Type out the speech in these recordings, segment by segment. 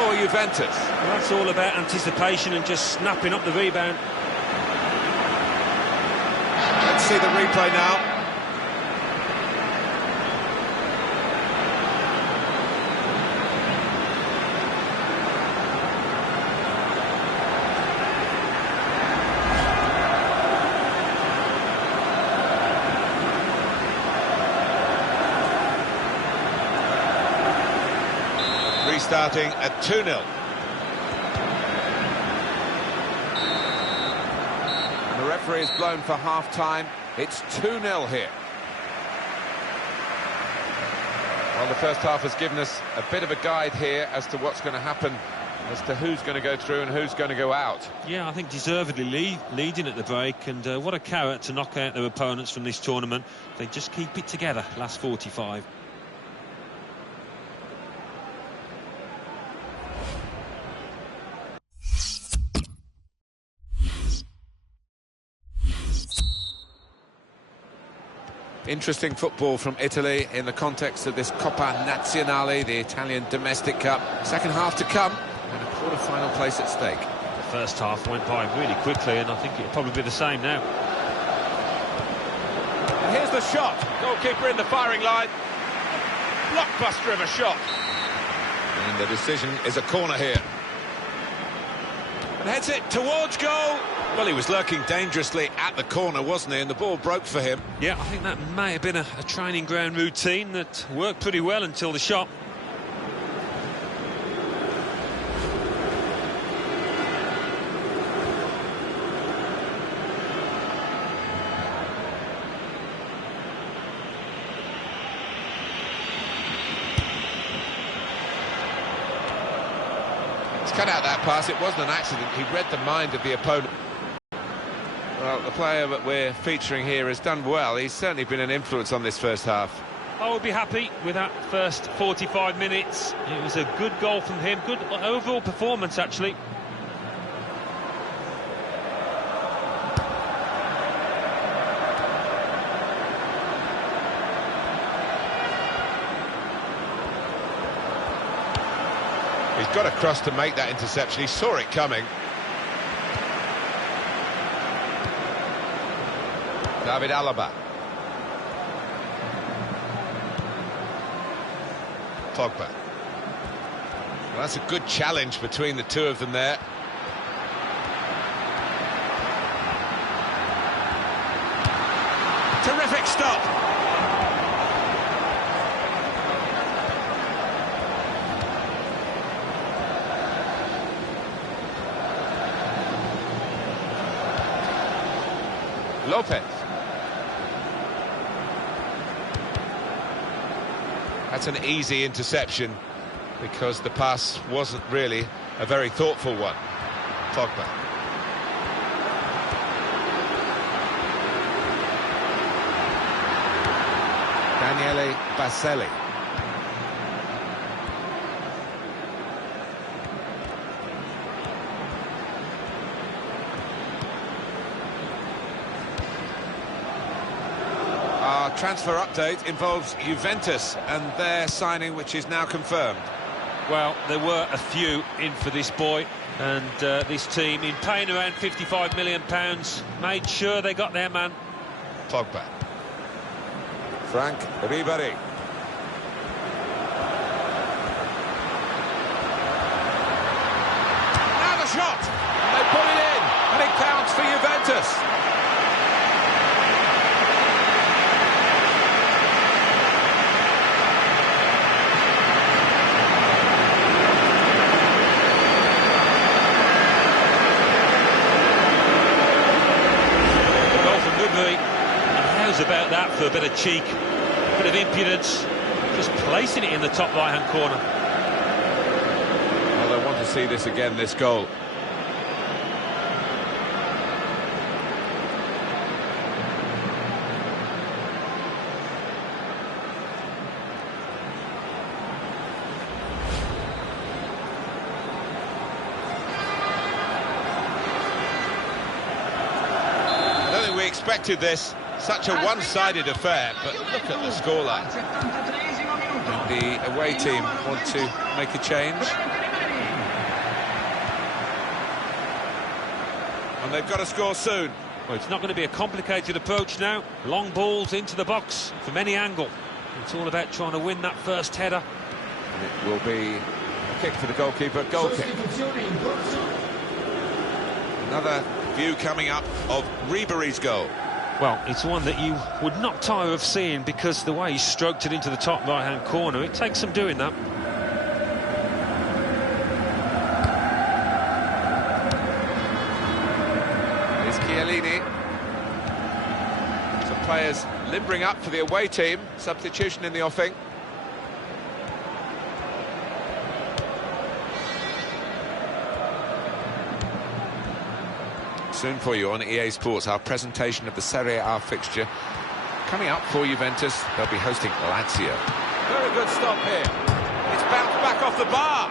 for Juventus. Well, that's all about anticipation and just snapping up the rebound. Let's see the replay now. Restarting at 2-0. And the referee is blown for half-time. It's 2-0 here. Well, the first half has given us a bit of a guide here as to what's going to happen, as to who's going to go through and who's going to go out. Yeah, I think deservedly leading at the break, and what a carrot to knock out their opponents from this tournament. They just keep it together, last 45. Interesting football from Italy in the context of this Coppa Nazionale, the Italian domestic cup. Second half to come and a quarter-final place at stake. The first half went by really quickly, and I think it'll probably be the same now. And here's the shot. Goalkeeper in the firing line. Blockbuster of a shot. And the decision is a corner here. And heads it towards goal. Well, he was lurking dangerously at the corner, wasn't he? And the ball broke for him. Yeah, I think that may have been a training ground routine that worked pretty well until the shot. He's cut out that pass. It wasn't an accident. He read the mind of the opponent. Well, the player that we're featuring here has done well. He's certainly been an influence on this first half. I would be happy with that first 45 minutes. It was a good goal from him. Good overall performance, actually. He's got across to make that interception. He saw it coming. David Alaba. Pogba. Well, that's a good challenge between the two of them there. Terrific stop. Lopez. That's an easy interception because the pass wasn't really a very thoughtful one. Pogba. Daniele Baselli. Our transfer update involves Juventus and their signing, which is now confirmed. Well, there were a few in for this boy, and this team, in paying around £55 million, made sure they got their man. Pogba. Frank Ribéry. Now the shot! And they put it in, and it counts for Juventus. About that for a bit of cheek, a bit of impudence, just placing it in the top right-hand corner. Well, they want to see this again, this goal. I don't think we expected this. Such a one-sided affair, but look at the scoreline. And the away team want to make a change. And they've got to score soon. Well, it's not going to be a complicated approach now. Long balls into the box from any angle. It's all about trying to win that first header. And it will be a kick for the goalkeeper. Goal kick. Another view coming up of Ribery's goal. Well, it's one that you would not tire of seeing, because the way he stroked it into the top right-hand corner, it takes some doing that. Here's Chiellini. Some players limbering up for the away team. Substitution in the offing. Soon for you on EA Sports, our presentation of the Serie A fixture. Coming up for Juventus, they'll be hosting Lazio. Very good stop here. It's bounced back off the bar.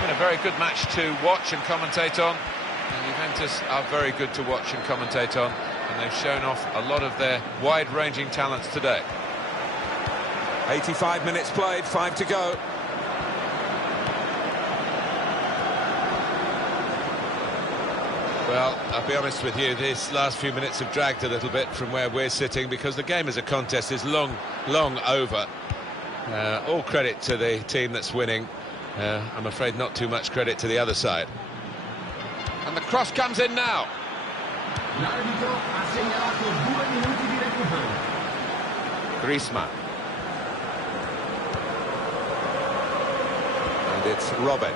Been a very good match to watch and commentate on. And Juventus are very good to watch and commentate on. And they've shown off a lot of their wide-ranging talents today. 85 minutes played, 5 to go. Well, I'll be honest with you, these last few minutes have dragged a little bit from where we're sitting, because the game as a contest is long over. All credit to the team that's winning. I'm afraid not too much credit to the other side. And the cross comes in now. Griezmann. And it's Robin.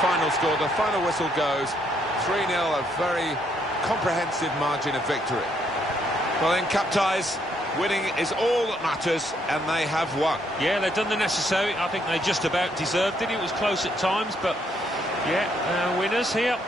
Final score, the final whistle goes 3-0, a very comprehensive margin of victory. Well, in cup ties, winning is all that matters, and they have won. Yeah, they've done the necessary. I think they just about deserved it. It was close at times, but yeah, winners here.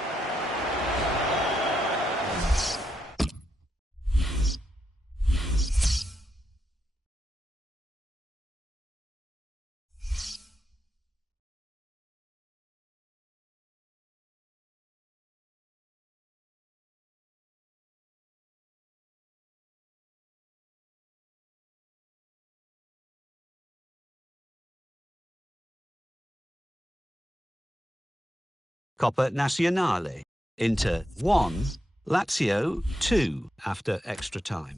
Coppa Nazionale. Inter 1, Lazio 2 after extra time.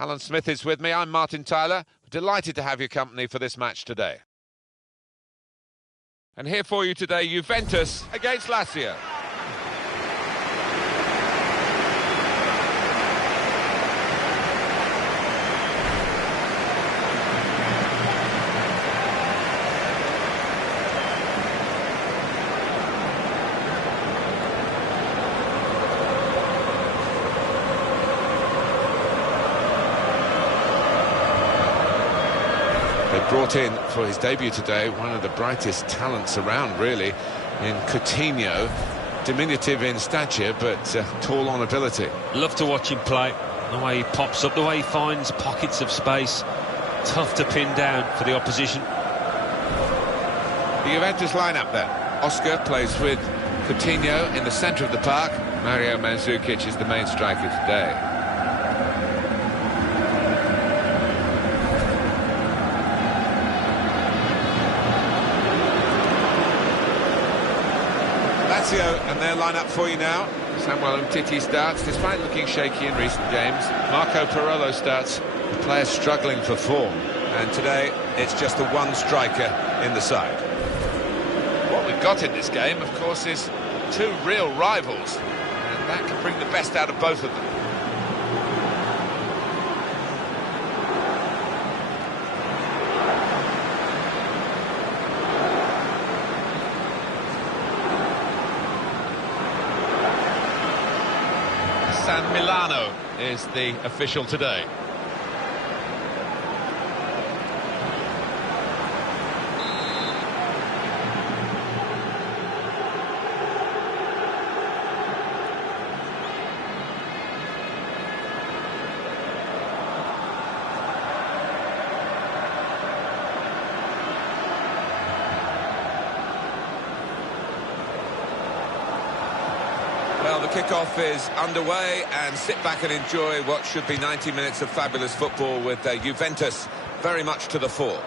Alan Smith is with me. I'm Martin Tyler. Delighted to have your company for this match today. And here for you today, Juventus against Lazio. They brought in, for his debut today, one of the brightest talents around, really, in Coutinho. Diminutive in stature, but tall on ability. Love to watch him play. The way he pops up, the way he finds pockets of space. Tough to pin down for the opposition. The Juventus lineup then. Oscar plays with Coutinho in the centre of the park. Mario Mandzukic is the main striker today. Lazio and their lineup for you now. Samuel Umtiti starts, despite looking shaky in recent games. Marco Parolo starts, the player struggling for form. And today, it's just the one striker in the side. What we've got in this game, of course, is two real rivals. And that can bring the best out of both of them. San Milano is the official today. Well, the kickoff is underway, and sit back and enjoy what should be 90 minutes of fabulous football with Juventus very much to the fore.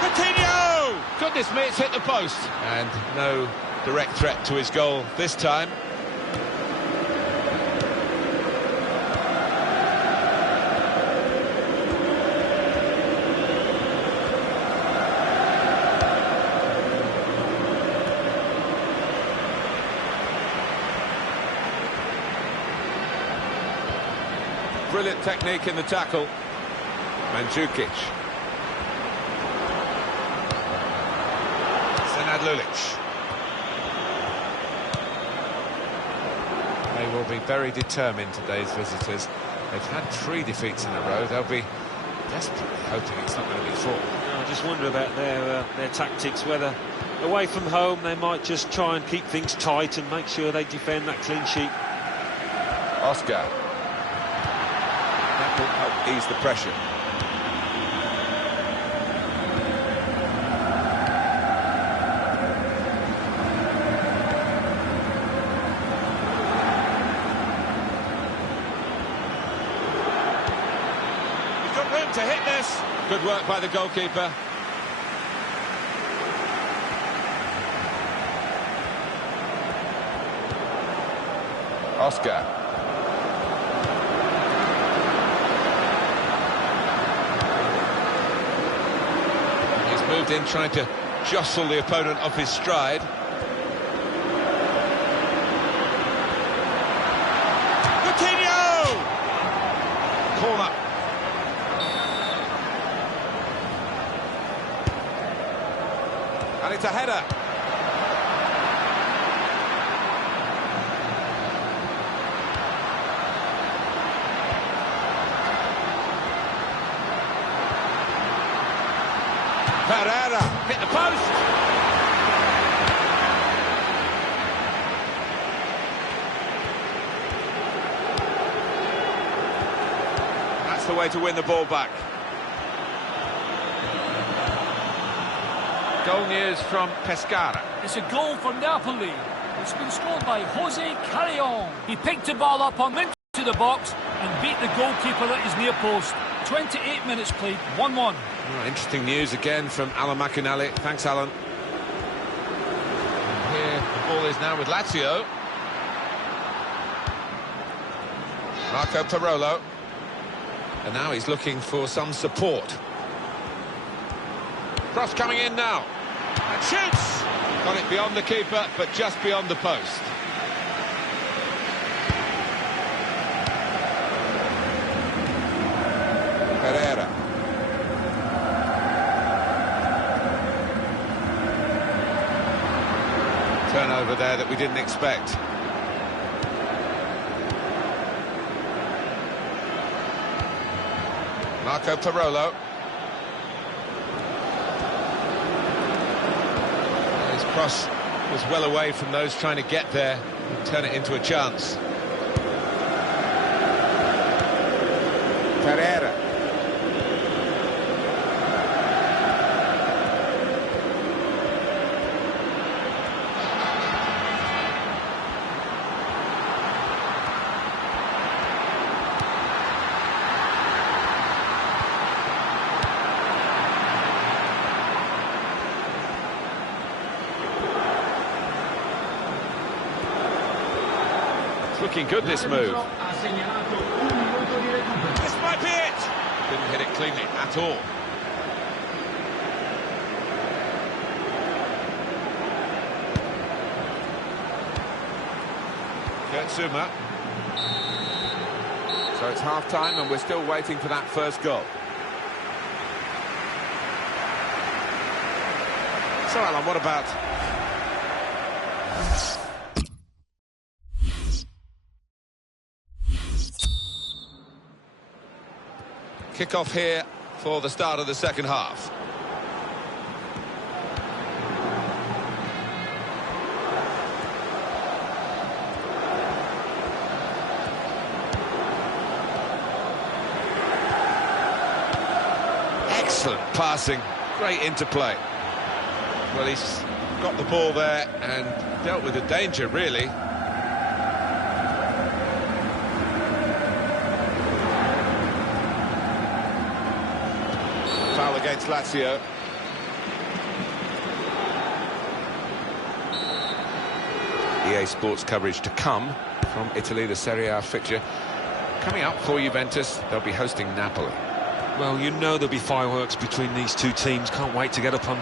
Coutinho! Goodness me, it's hit the post. And no direct threat to his goal this time. Brilliant technique in the tackle. Mandzukic. Senad Lulic. They will be very determined, today's visitors. They've had 3 defeats in a row. They'll be desperately hoping it's not going to be 4. I just wonder about their tactics, whether away from home they might just try and keep things tight and make sure they defend that clean sheet. Oscar. That will help ease the pressure. He's got room to hit this. Good work by the goalkeeper. Oscar. Moved in, trying to jostle the opponent off his stride. Coutinho! Corner. And it's a header. Pereira hit the post. That's the way to win the ball back. Goal news from Pescara. It's a goal for Napoli. It's been scored by Jose Carrion. He picked the ball up on into the box and beat the goalkeeper at his near post. 28 minutes played, 1-1. Oh, interesting news again from Alan McInally. Thanks, Alan. Here the ball is now with Lazio. Marco Parolo. And now he's looking for some support. Cross coming in now. And shoots! Got it beyond the keeper, but just beyond the post. Pereira. Turnover there that we didn't expect. Marco Parolo. His cross was well away from those trying to get there and turn it into a chance. Pereira. Looking good, this move. This might be it. Didn't hit it cleanly at all. Kurtzuma. So it's half-time and we're still waiting for that first goal. So, Alan, what about... Kick-off here for the start of the second half. Excellent passing, great interplay. Well, he's got the ball there and dealt with the danger, really. Foul against Lazio. EA Sports coverage to come from Italy, the Serie A fixture. Coming up for Juventus, they'll be hosting Napoli. Well, you know there'll be fireworks between these two teams. Can't wait to get up on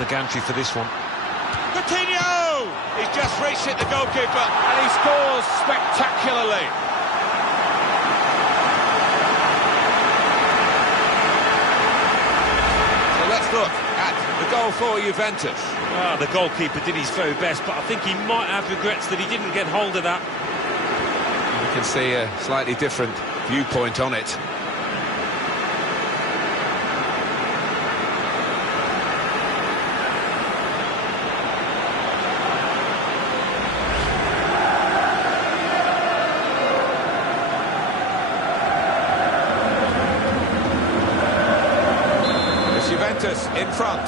the gantry for this one. Coutinho! He's just reached it, the goalkeeper, and he scores spectacularly. Let's look at the goal for Juventus. Ah, the goalkeeper did his very best, but I think he might have regrets that he didn't get hold of that. You can see a slightly different viewpoint on it. Juventus in front.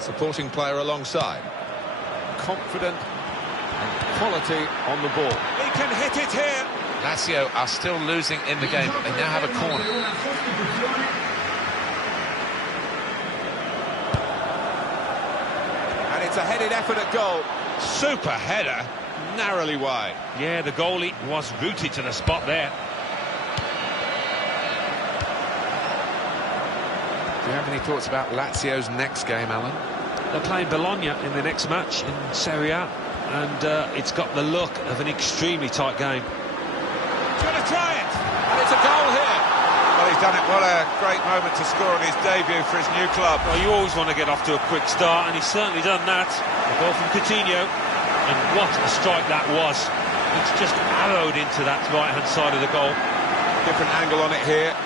Supporting player alongside. Confident and quality on the ball. He can hit it here. Lazio are still losing in the game, but they now have a corner. It's a headed effort at goal. Super header, narrowly wide. Yeah, the goalie was rooted to the spot there. Do you have any thoughts about Lazio's next game, Alan? They're playing Bologna in the next match in Serie A, and it's got the look of an extremely tight game. He's going to try it, and it's a goal here. Well, he's done it. What a great moment to score on his debut for his new club. Well, you always want to get off to a quick start, and he's certainly done that. The goal from Coutinho, and what a strike that was. It's just arrowed into that right-hand side of the goal. Different angle on it here.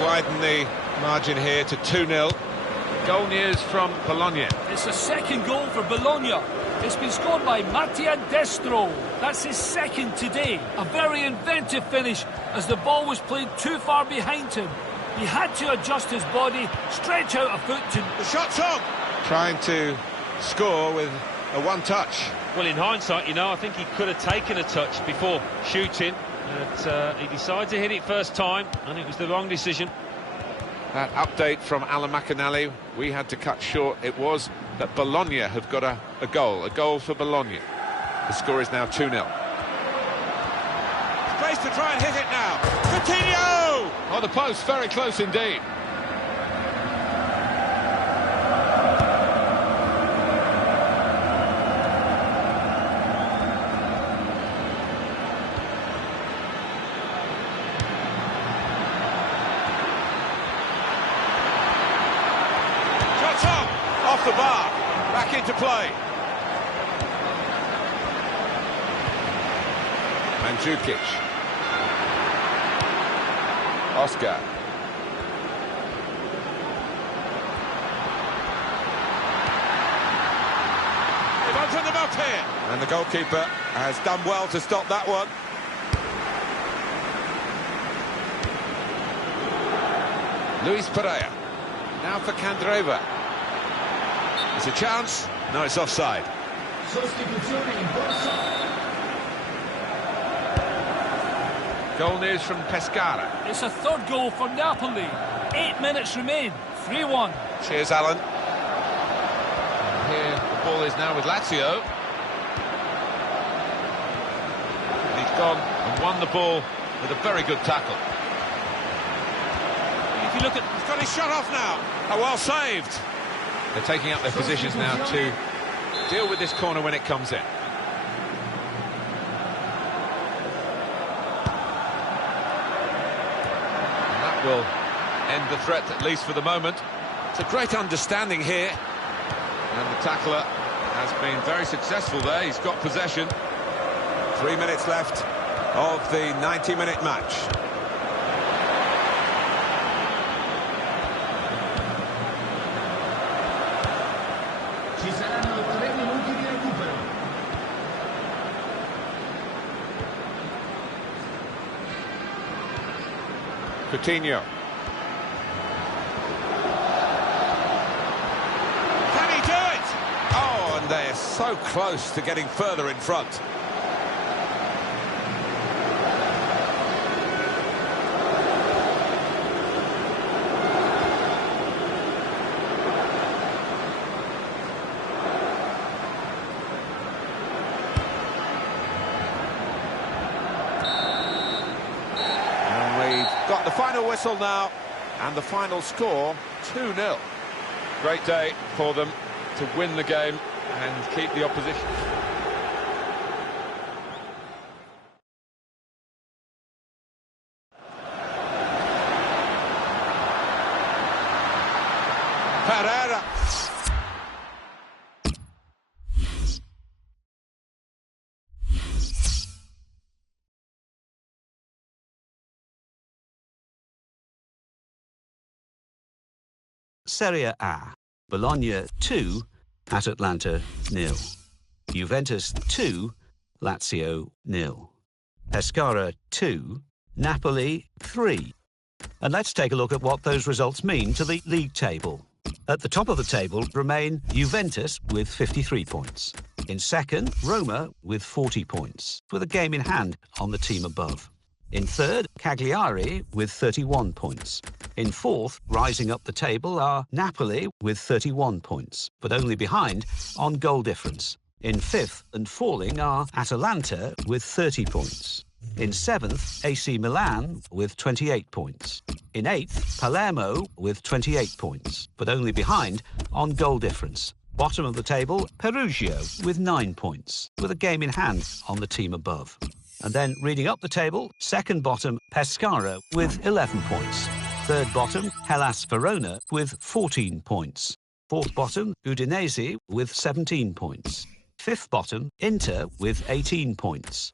Widen the margin here to 2-0. Goal news from Bologna. It's a second goal for Bologna. It's been scored by Mattia Destro. That's his second today. A very inventive finish as the ball was played too far behind him. He had to adjust his body, stretch out a foot to... The shot's on! Trying to score with a one-touch. Well, in hindsight, you know, I think he could have taken a touch before shooting. But he decided to hit it first time, and it was the wrong decision. That update from Alan McAnally, we had to cut short. It was that Bologna have got a goal for Bologna. The score is now 2-0. Space to try and hit it now. Coutinho! Oh, the post, very close indeed. Off the bar, back into play. Mandzukic. Oscar. They've opened them up here. And the goalkeeper has done well to stop that one. Luis Pereira. Now for Candreva. It's a chance. No, it's offside. Goal news from Pescara. It's a third goal for Napoli. 8 minutes remain. 3-1. Cheers, Alan. Here the ball is now with Lazio. He's gone and won the ball with a very good tackle. If you look at... He's got his shot off now. Oh, well saved. They're taking up their positions now to deal with this corner when it comes in. And that will end the threat, at least for the moment. It's a great understanding here. And the tackler has been very successful there. He's got possession. 3 minutes left of the 90-minute match. Coutinho. Can he do it? Oh, and they're so close to getting further in front. Got the final whistle now, and the final score, 2-0. Great day for them to win the game and keep the opposition. Pereira. Serie A. Bologna 2, at Atalanta 0. Juventus 2, Lazio 0. Pescara 2, Napoli 3. And let's take a look at what those results mean to the league table. At the top of the table remain Juventus with 53 points. In second, Roma with 40 points, with a game in hand on the team above. In third, Cagliari with 31 points. In fourth, rising up the table, are Napoli with 31 points, but only behind on goal difference. In fifth and falling are Atalanta with 30 points. In seventh, AC Milan with 28 points. In eighth, Palermo with 28 points, but only behind on goal difference. Bottom of the table, Perugia with 9 points, with a game in hand on the team above. And then reading up the table, second bottom, Pescara with 11 points. Third bottom, Hellas Verona with 14 points. Fourth bottom, Udinese with 17 points. Fifth bottom, Inter with 18 points.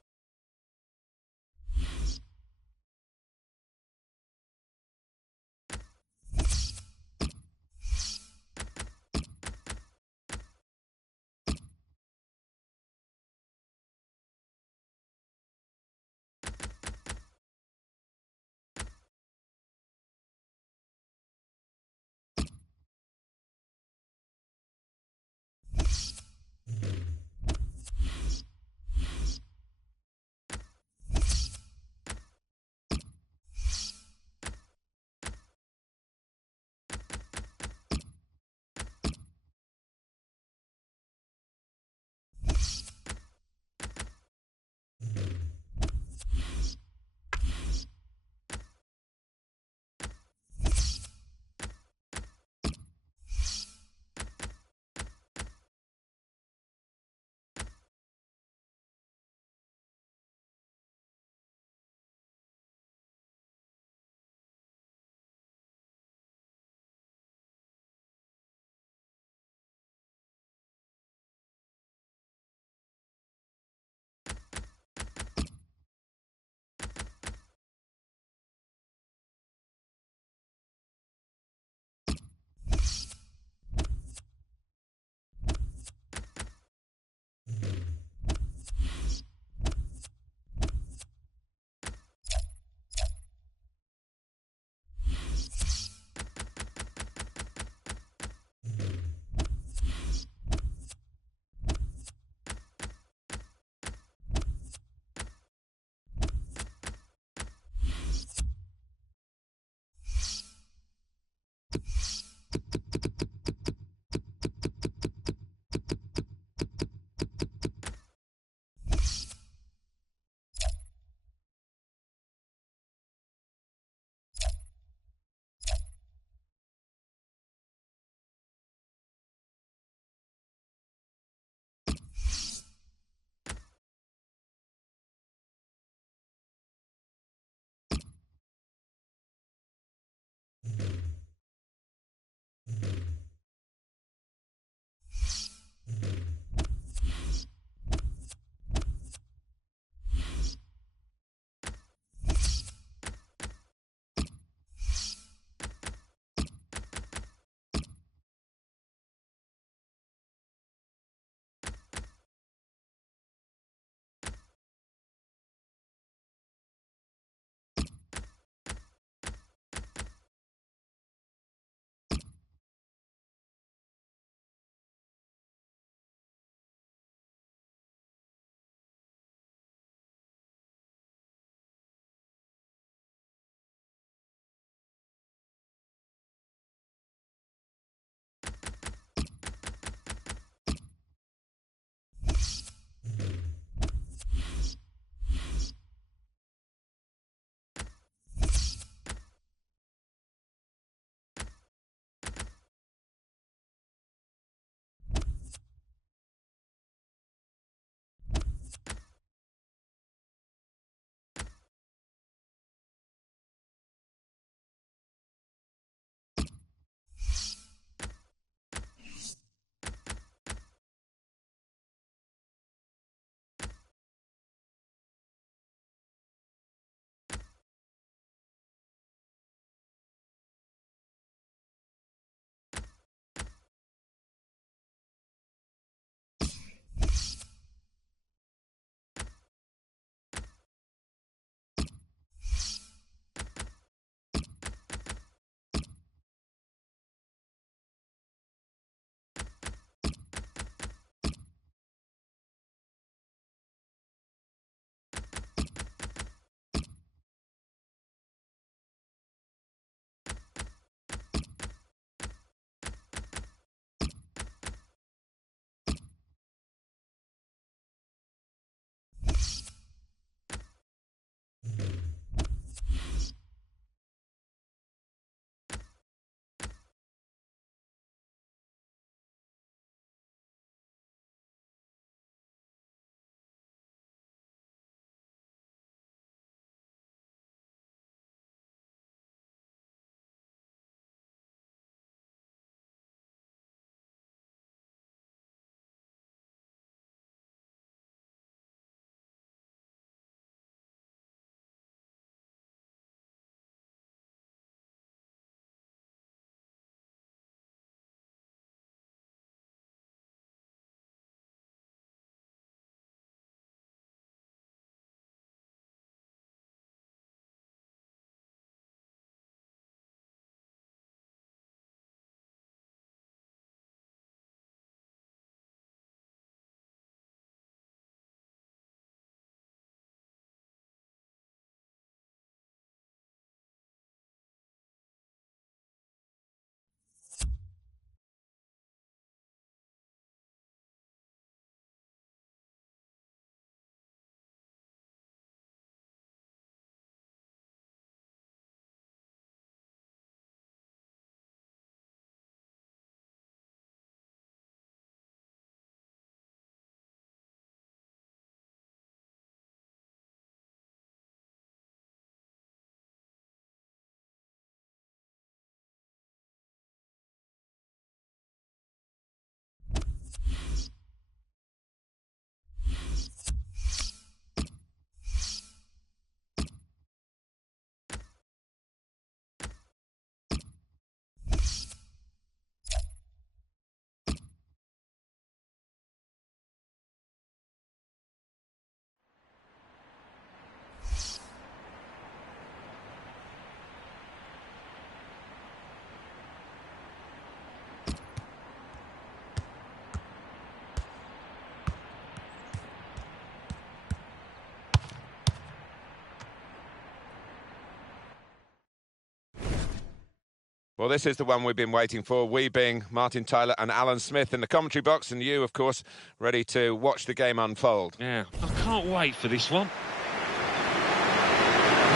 Well, this is the one we've been waiting for, we being Martin Tyler and Alan Smith in the commentary box, and you, of course, ready to watch the game unfold. Yeah, I can't wait for this one.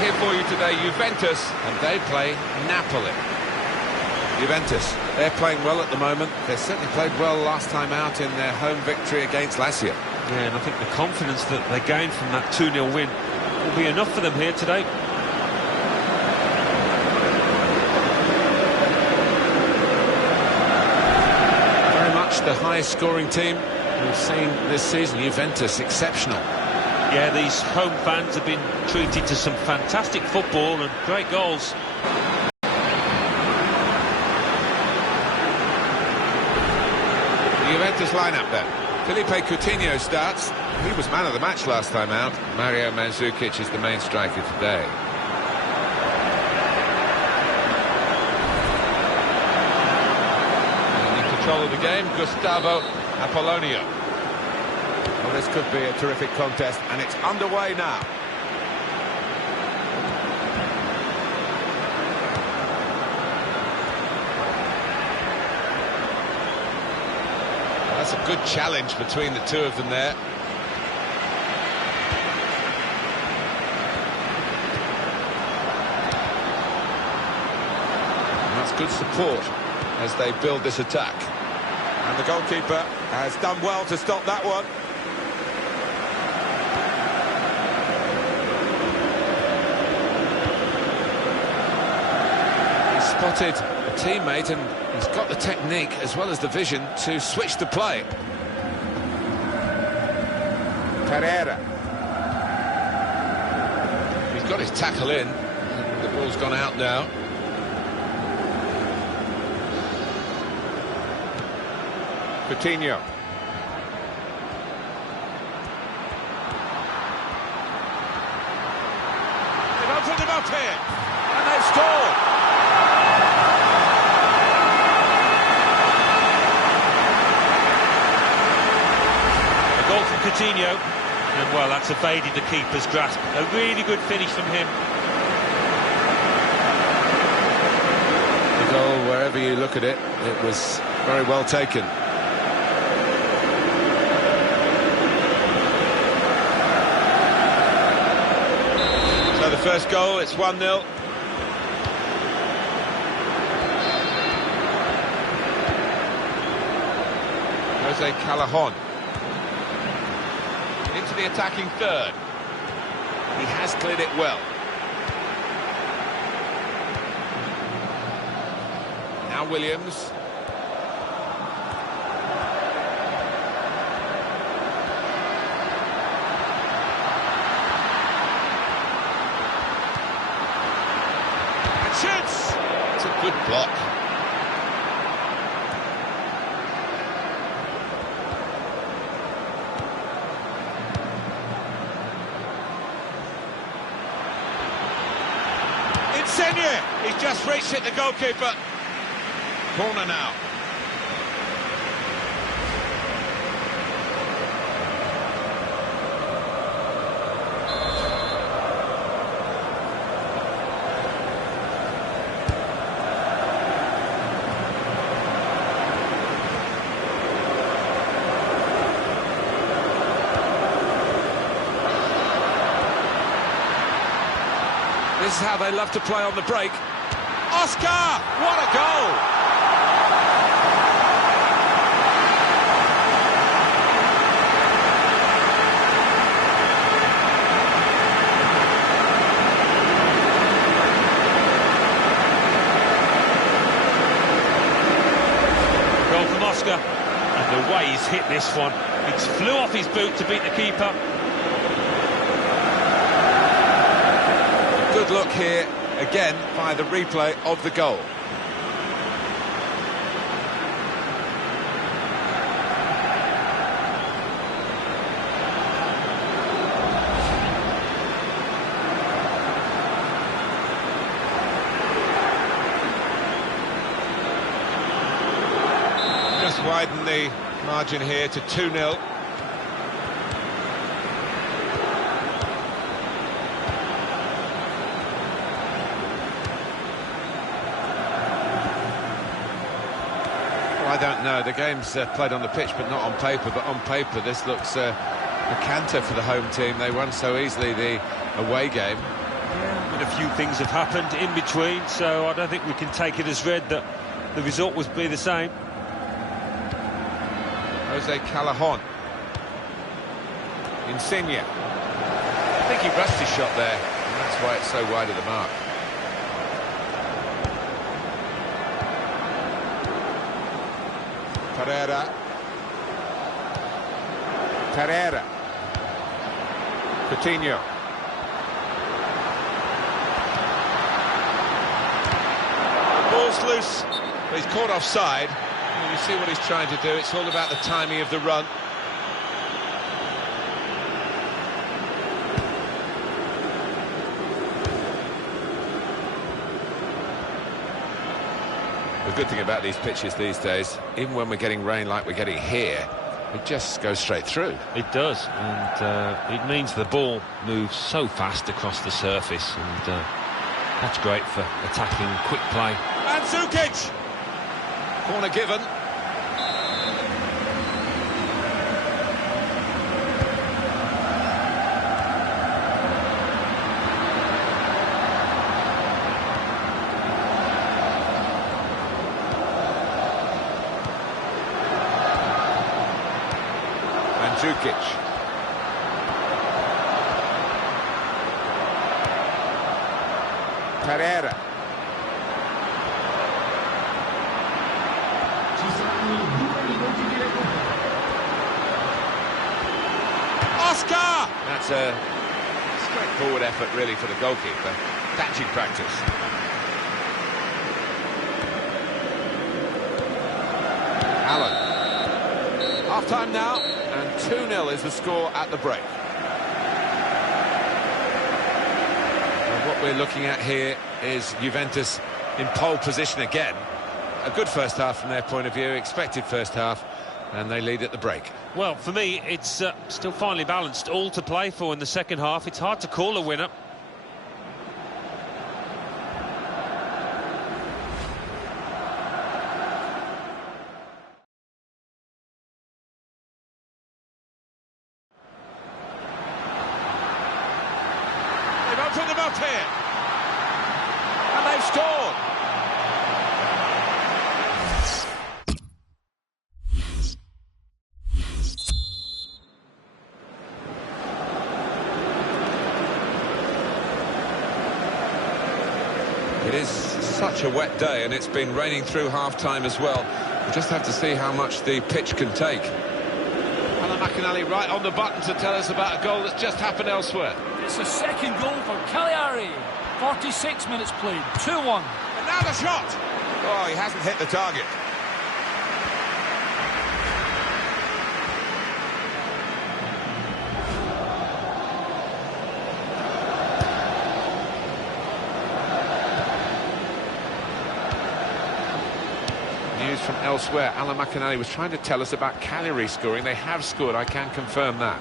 Here for you today, Juventus, and they play Napoli. Juventus, they're playing well at the moment. They certainly played well last time out in their home victory against Lazio. Yeah, and I think the confidence that they gained from that 2-0 win will be enough for them here today. The highest scoring team we've seen this season. Juventus, exceptional. Yeah, these home fans have been treated to some fantastic football and great goals. The Juventus lineup then. Felipe Coutinho starts. He was man of the match last time out. Mario Mandzukic is the main striker today. Control of the game, Gustavo Apollonio. Well, this could be a terrific contest, and it's underway now. Well, that's a good challenge between the two of them there. And that's good support as they build this attack. And the goalkeeper has done well to stop that one. He's spotted a teammate and he's got the technique as well as the vision to switch the play. Pereira. He's got his tackle in, and the ball's gone out now. Coutinho. They've opened him up here, and they've scored. A goal from Coutinho, and well, that's evaded the keeper's grasp. A really good finish from him. The goal, wherever you look at it, it was very well taken. The first goal, it's 1-0. Jose Callejon into the attacking third. He has cleared it well. Now Williams. Shoots! It's a good block. Insigne! He's just reached it, the goalkeeper. Corner now. This is how they love to play on the break. Oscar! What a goal! Goal from Oscar. And the way he's hit this one. It flew off his boot to beat the keeper. Good look here, again, by the replay of the goal. Just widen the margin here to 2-0. don't know. The game's played on the pitch, but not on paper. But on paper, this looks a canter for the home team. They won so easily the away game. Yeah, but a few things have happened in between, so I don't think we can take it as read that the result would be the same. Jose Callejon. Insigne. I think he rushed his shot there, and that's why it's so wide of the mark. Pereira. Coutinho. Ball's loose, but he's caught offside. And you see what he's trying to do. It's all about the timing of the run. The good thing about these pitches these days, even when we're getting rain like we're getting here, it just goes straight through. It does, and it means the ball moves so fast across the surface, and that's great for attacking quick play. Mandzukic! Corner given. Mandzukic. Pereira. Oscar! That's a straightforward effort, really, for the goalkeeper. Catching practice. Allen. Half-time now, and 2-0 is the score at the break. And what we're looking at here is Juventus in pole position again. A good first half from their point of view, expected first half, and they lead at the break. Well, for me, it's still finely balanced, all to play for in the second half. It's hard to call a winner. They've opened them up here, and they've scored. It is such a wet day, and it's been raining through half-time as well. We'll just have to see how much the pitch can take. Alan McInally right on the button to tell us about a goal that's just happened elsewhere. It's a second goal for Cagliari. 46 minutes played, 2-1. And now the shot! Oh, he hasn't hit the target. News from elsewhere. Alan McInally was trying to tell us about Cagliari scoring. They have scored, I can confirm that.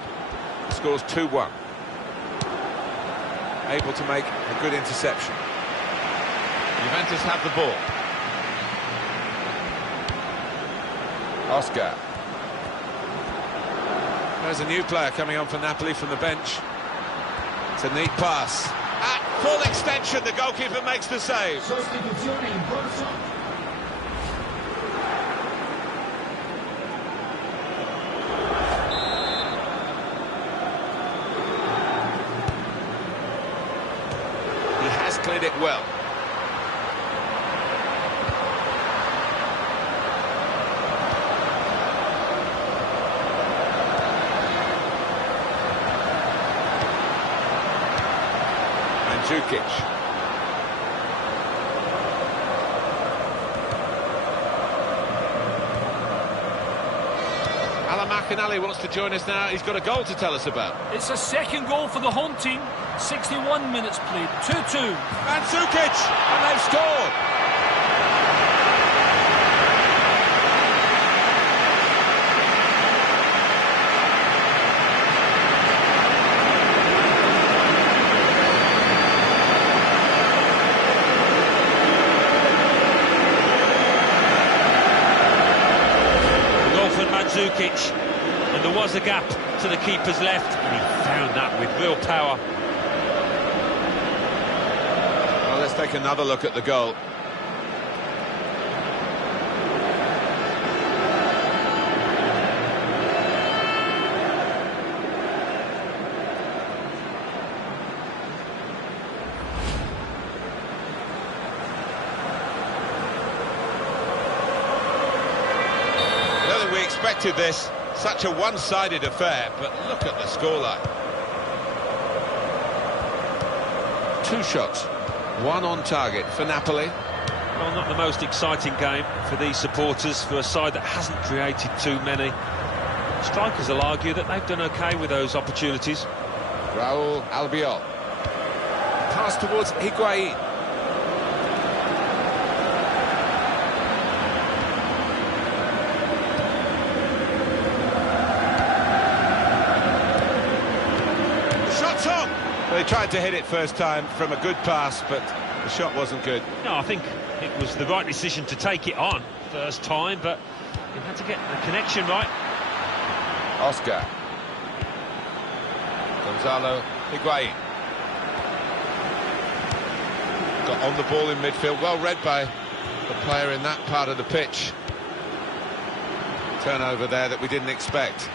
The score's 2-1. Able to make a good interception. Juventus have the ball. Oscar. There's a new player coming on for Napoli from the bench. It's a neat pass. At full extension, the goalkeeper makes the save. Cleared it well. Mandzukic. Alan McInally wants to join us now. He's got a goal to tell us about. It's a second goal for the home team. 61 minutes played, 2-2. Mandzukic, and they've scored. There was a gap to the keeper's left, and he found that with real power. Well, let's take another look at the goal. Expected this, such a one-sided affair, but look at the scoreline. 2 shots, 1 on target for Napoli. Well, not the most exciting game for these supporters, for a side that hasn't created too many. Strikers will argue that they've done okay with those opportunities. Raul Albiol. Pass towards Higuain. They tried to hit it first time from a good pass, but the shot wasn't good. No, I think it was the right decision to take it on first time, but you had to get the connection right. Oscar. Gonzalo Higuain. Got on the ball in midfield, well read by the player in that part of the pitch. Turnover there that we didn't expect.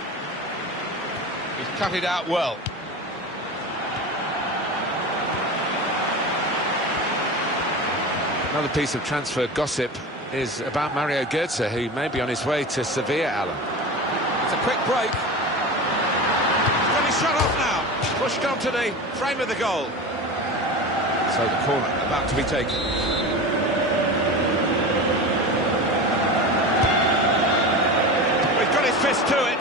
He's cut it out well. Another piece of transfer gossip is about Mario Götze, who may be on his way to Sevilla, Alan. It's a quick break. He's got his shot off now. Pushed onto the frame of the goal. So the corner about to be taken. We've got his fist to it.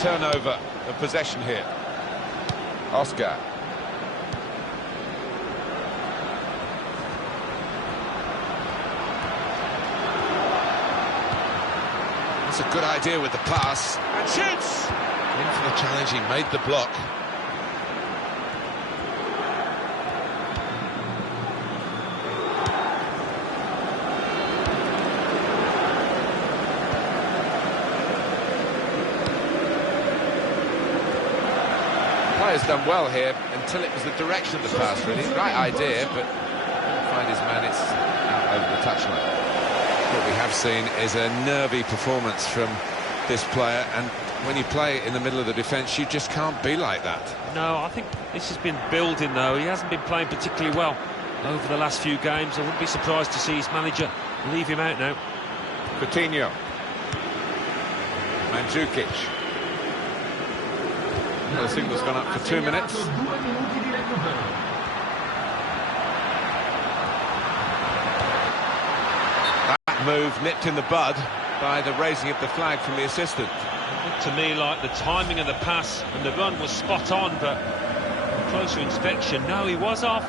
Turnover of possession here. Oscar. That's a good idea with the pass. And shoots! In for the challenge, he made the block. Player's done well here until it was the direction of the pass, really. Right idea, but didn't find his man. It's out over the touchline. What we have seen is a nervy performance from this player, and when you play in the middle of the defence, you just can't be like that. No, I think this has been building, though. He hasn't been playing particularly well over the last few games. I wouldn't be surprised to see his manager leave him out now. Coutinho. Mandzukic. Well, the signal's gone up for 2 minutes. That move nipped in the bud by the raising of the flag from the assistant. It looked to me like the timing of the pass and the run was spot on, but on closer inspection, no, he was off.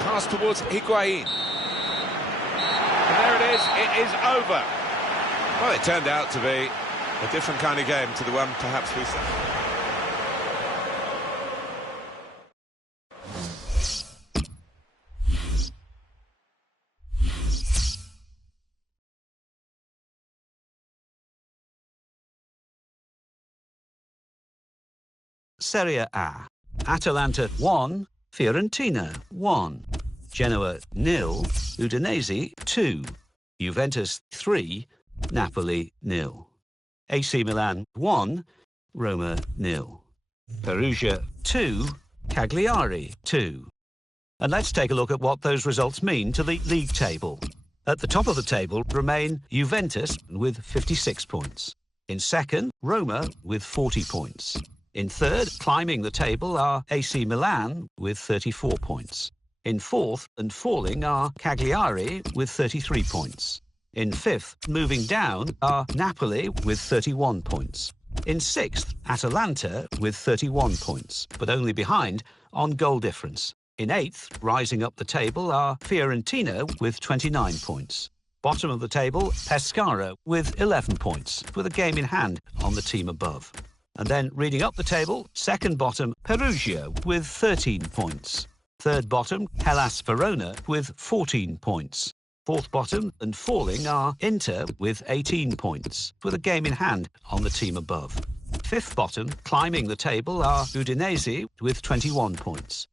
Pass towards Higuain. And there it is over. Well, it turned out to be a different kind of game to the one perhaps we saw. Serie A. Atalanta 1, Fiorentina 1, Genoa 0, Udinese 2, Juventus 3, Napoli 0, AC Milan 1, Roma 0, Perugia 2, Cagliari 2. And let's take a look at what those results mean to the league table. At the top of the table remain Juventus with 56 points. In second, Roma with 40 points. In third, climbing the table, are AC Milan with 34 points. In fourth and falling are Cagliari with 33 points. In fifth, moving down, are Napoli with 31 points. In 6th, Atalanta with 31 points, but only behind on goal difference. In 8th, rising up the table, are Fiorentina with 29 points. Bottom of the table, Pescara with 11 points, with a game in hand on the team above. And then reading up the table, second bottom, Perugia with 13 points. Third bottom, Hellas Verona with 14 points. Fourth bottom and falling are Inter with 18 points, with a game in hand on the team above. Fifth bottom, climbing the table, are Udinese with 21 points.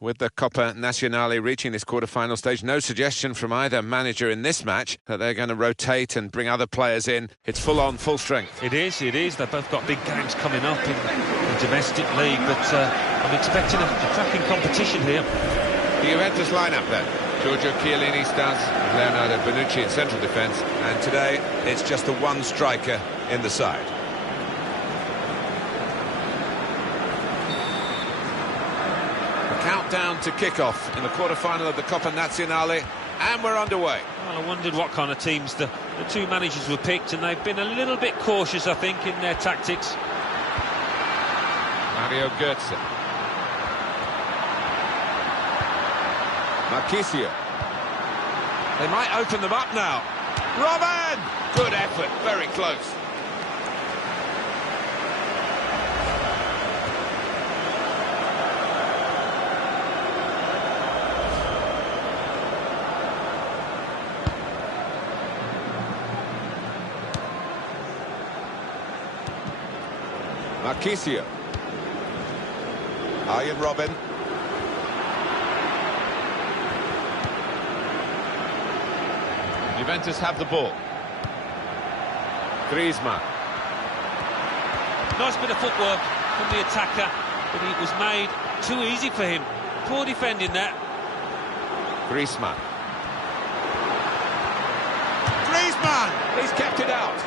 With the Coppa Nazionale reaching this quarter-final stage, no suggestion from either manager in this match that they're going to rotate and bring other players in. It's full-on, full strength. It is. They've both got big games coming up in the domestic league, but I'm expecting a cracking competition here. The Juventus lineup then. Giorgio Chiellini starts, Leonardo Bonucci in central defence, and today it's just the one striker in the side. Countdown to kick-off in the quarter-final of the Coppa Nazionale, and we're underway. Well, I wondered what kind of teams the two managers were picked, and they've been a little bit cautious, I think, in their tactics. Mario Götze. Marchisio. They might open them up now. Robin! Good effort, very close. Marchisio. Arjen Robben. Juventus have the ball. Griezmann. Nice bit of footwork from the attacker, but it was made too easy for him. Poor defending there. Griezmann. Griezmann! He's kept it out.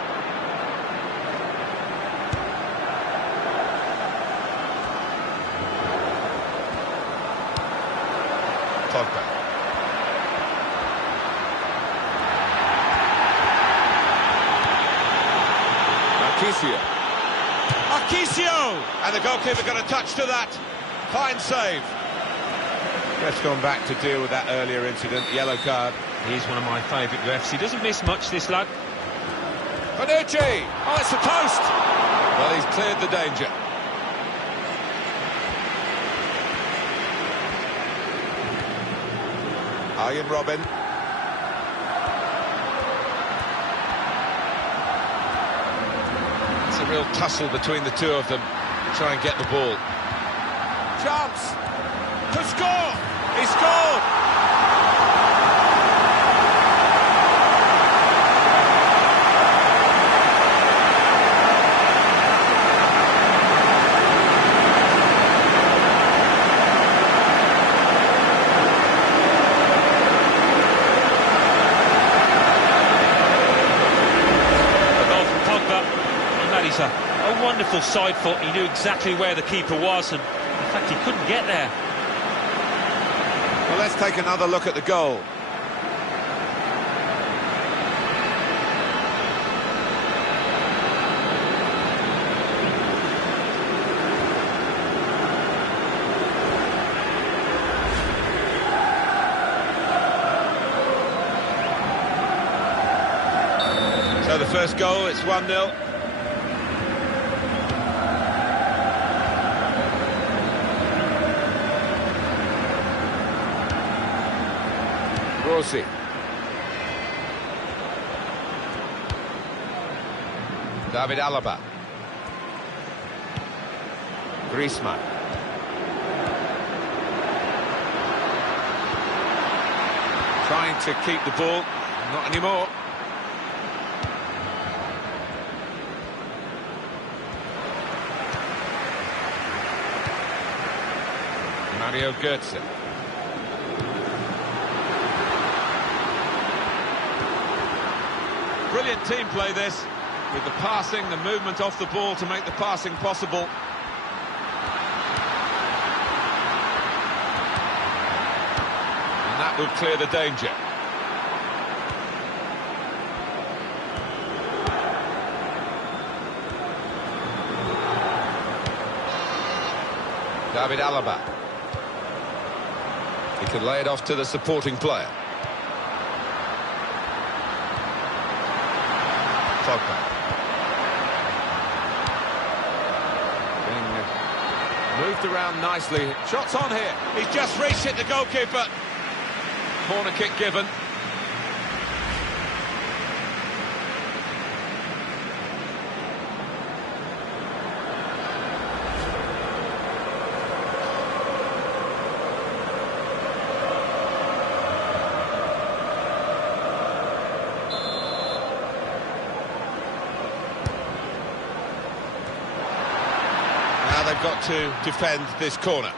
Pogba. Marquisio! And the goalkeeper got a touch to that. Fine save. Ref's gone back to deal with that earlier incident, yellow card. He's one of my favourite refs. He doesn't miss much, this lad. Bonucci! Oh, it's the post! Well, he's cleared the danger. Arjen Robben. It's a real tussle between the two of them to try and get the ball. Chance to score! He scored! A wonderful side foot. He knew exactly where the keeper was, and in fact he couldn't get there. Well, let's take another look at the goal. So the first goal, it's 1-0. Rossi. David Alaba. Griezmann. Trying to keep the ball, not anymore. Mario Götze. Brilliant team play this, with the passing, the movement off the ball to make the passing possible. And that would clear the danger. David Alaba. He can lay it off to the supporting player. Pogba. Being moved around nicely. Shots on here. He's just reached it, the goalkeeper. Corner kick given. They've got to defend this corner.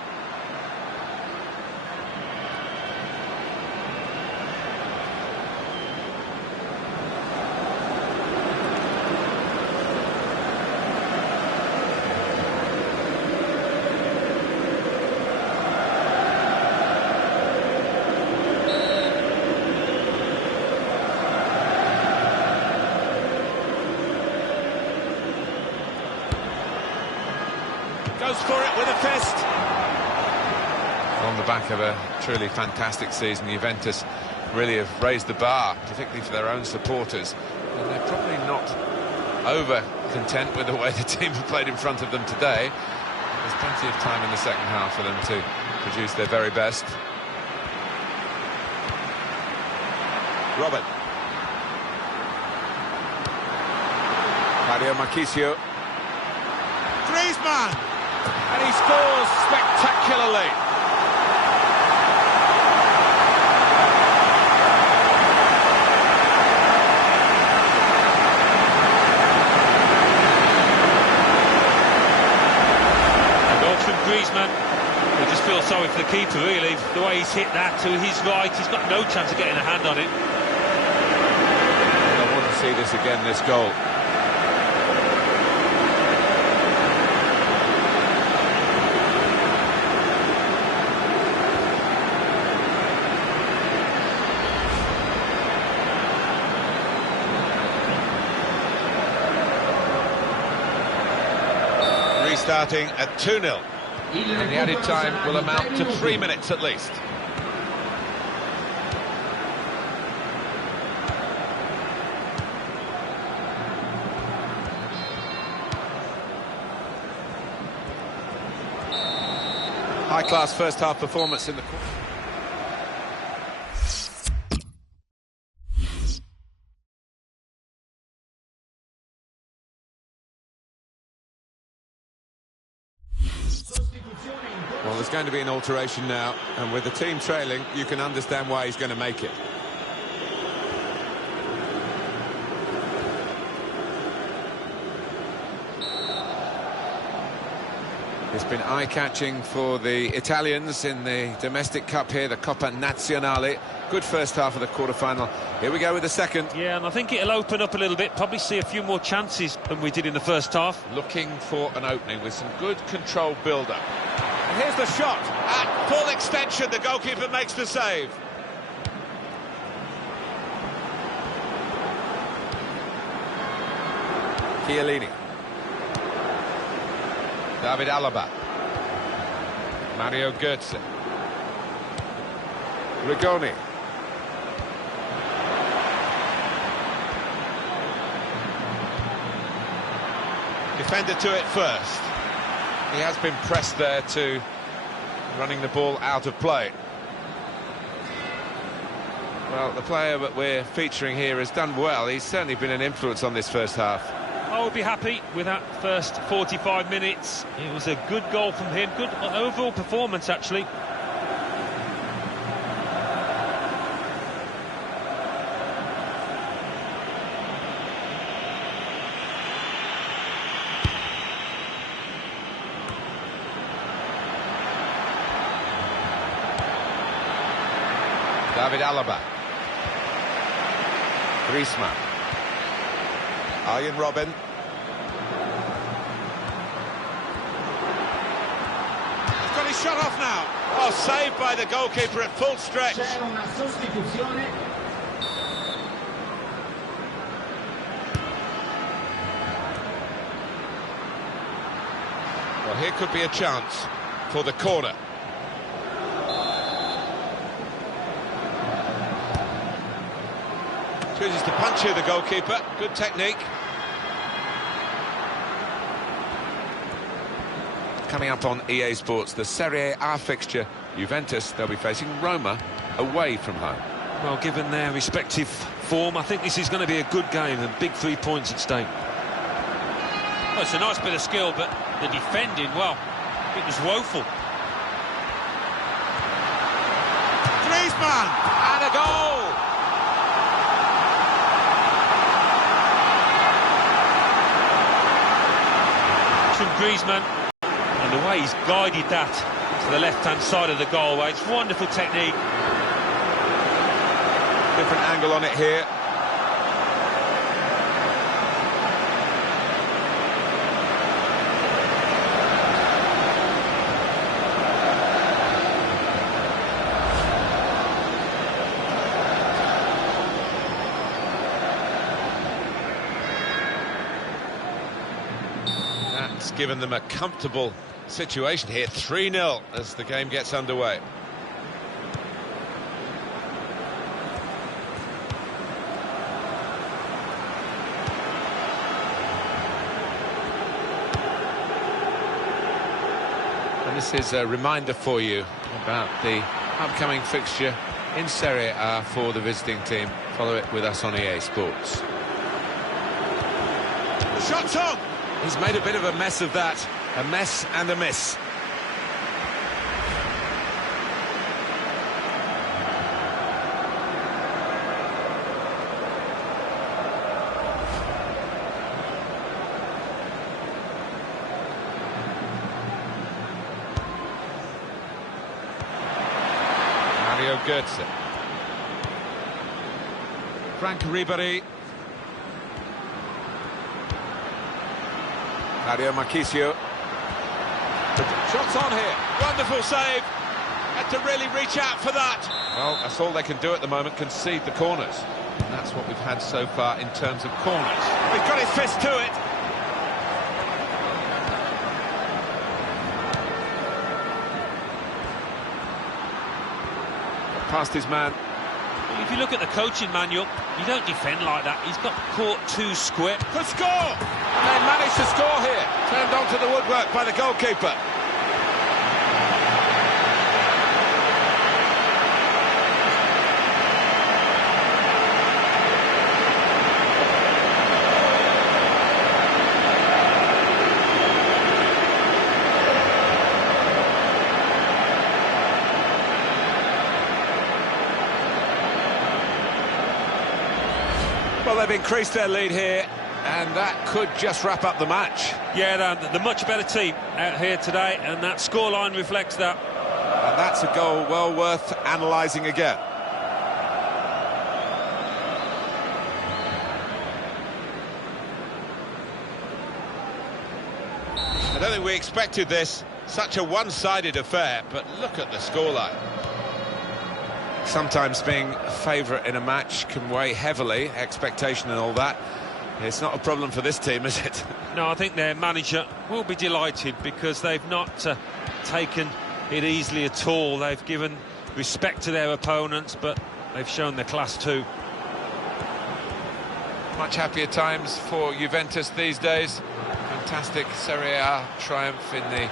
Goes for it with a fist. On the back of a truly fantastic season, Juventus really have raised the bar, particularly for their own supporters. And they're probably not over content with the way the team have played in front of them today. There's plenty of time in the second half for them to produce their very best. Robert. Mario Marquisio. Griezmann! And he scores spectacularly. worry for the keeper, really. The way he's hit that to his right, he's got no chance of getting a hand on it. I want to see this again, this goal. Restarting at 2-0. And the added time will amount to 3 minutes at least. High-class first-half performance in the... Well, there's going to be an alteration now, and with the team trailing, you can understand why he's going to make it. It's been eye-catching for the Italians in the domestic cup here, the Coppa Nazionale. Good first half of the quarter-final. Here we go with the second. Yeah, and I think it'll open up a little bit, probably see a few more chances than we did in the first half. Looking for an opening with some good controlled build-up. And here's the shot. At full extension, the goalkeeper makes the save. Chiellini. David Alaba. Mario Götze. Rigoni. Defender to it first. He has been pressed there to running the ball out of play. Well, the player that we're featuring here has done well. He's certainly been an influence on this first half. I would be happy with that first 45 minutes. It was a good goal from him, good overall performance actually. David Alaba. Griezmann. Arjen Robben. He's got his shot off now. Oh, saved by the goalkeeper at full stretch. Well, here could be a chance for the corner. Chooses to punch here, the goalkeeper. Good technique. Coming up on EA Sports, the Serie A fixture, Juventus, they'll be facing Roma away from home. Well, given their respective form, I think this is going to be a good game and big 3 points at stake. Well, it's a nice bit of skill, but the defending, well, it was woeful. Griezmann! And a goal! From Griezmann, and the way he's guided that to the left-hand side of the goalway, it's wonderful technique. Different angle on it here. That's given them a comfortable situation here. 3-0 as the game gets underway. And this is a reminder for you about the upcoming fixture in Serie A for the visiting team. Follow it with us on EA Sports. The shot's on! He's made a bit of a mess of that. A mess and a miss. Götze. Frank Ribéry. Mario Marchisio. Shots on here. Wonderful save. Had to really reach out for that. Well, that's all they can do at the moment, concede the corners. And that's what we've had so far in terms of corners. He's got his fist to it. Past his man. If you look at the coaching manual, you don't defend like that. He's got caught too square. Could score! And they managed to score here. Turned onto the woodwork by the goalkeeper. Well, they've increased their lead here, and that could just wrap up the match. Yeah, the much better team out here today, and that scoreline reflects that. And that's a goal well worth analysing again. I don't think we expected this, such a one-sided affair, but look at the scoreline. Sometimes being a favourite in a match can weigh heavily, expectation and all that. It's not a problem for this team, is it? No, I think their manager will be delighted because they've not taken it easily at all. They've given respect to their opponents, but they've shown their class too. Much happier times for Juventus these days. Fantastic Serie A triumph in the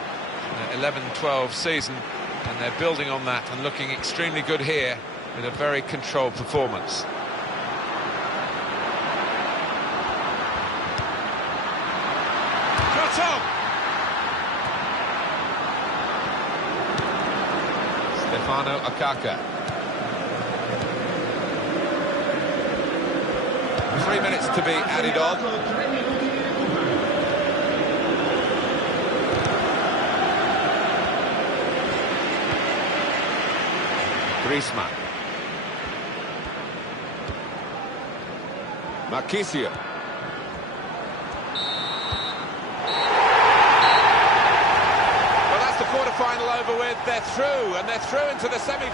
11-12 season. And they're building on that and looking extremely good here with a very controlled performance. Shot on! Stefano Akaka. 3 minutes to be added on. Griezmann. Marchisio. Well, that's the quarter-final over with. They're through, and they're through into the semi...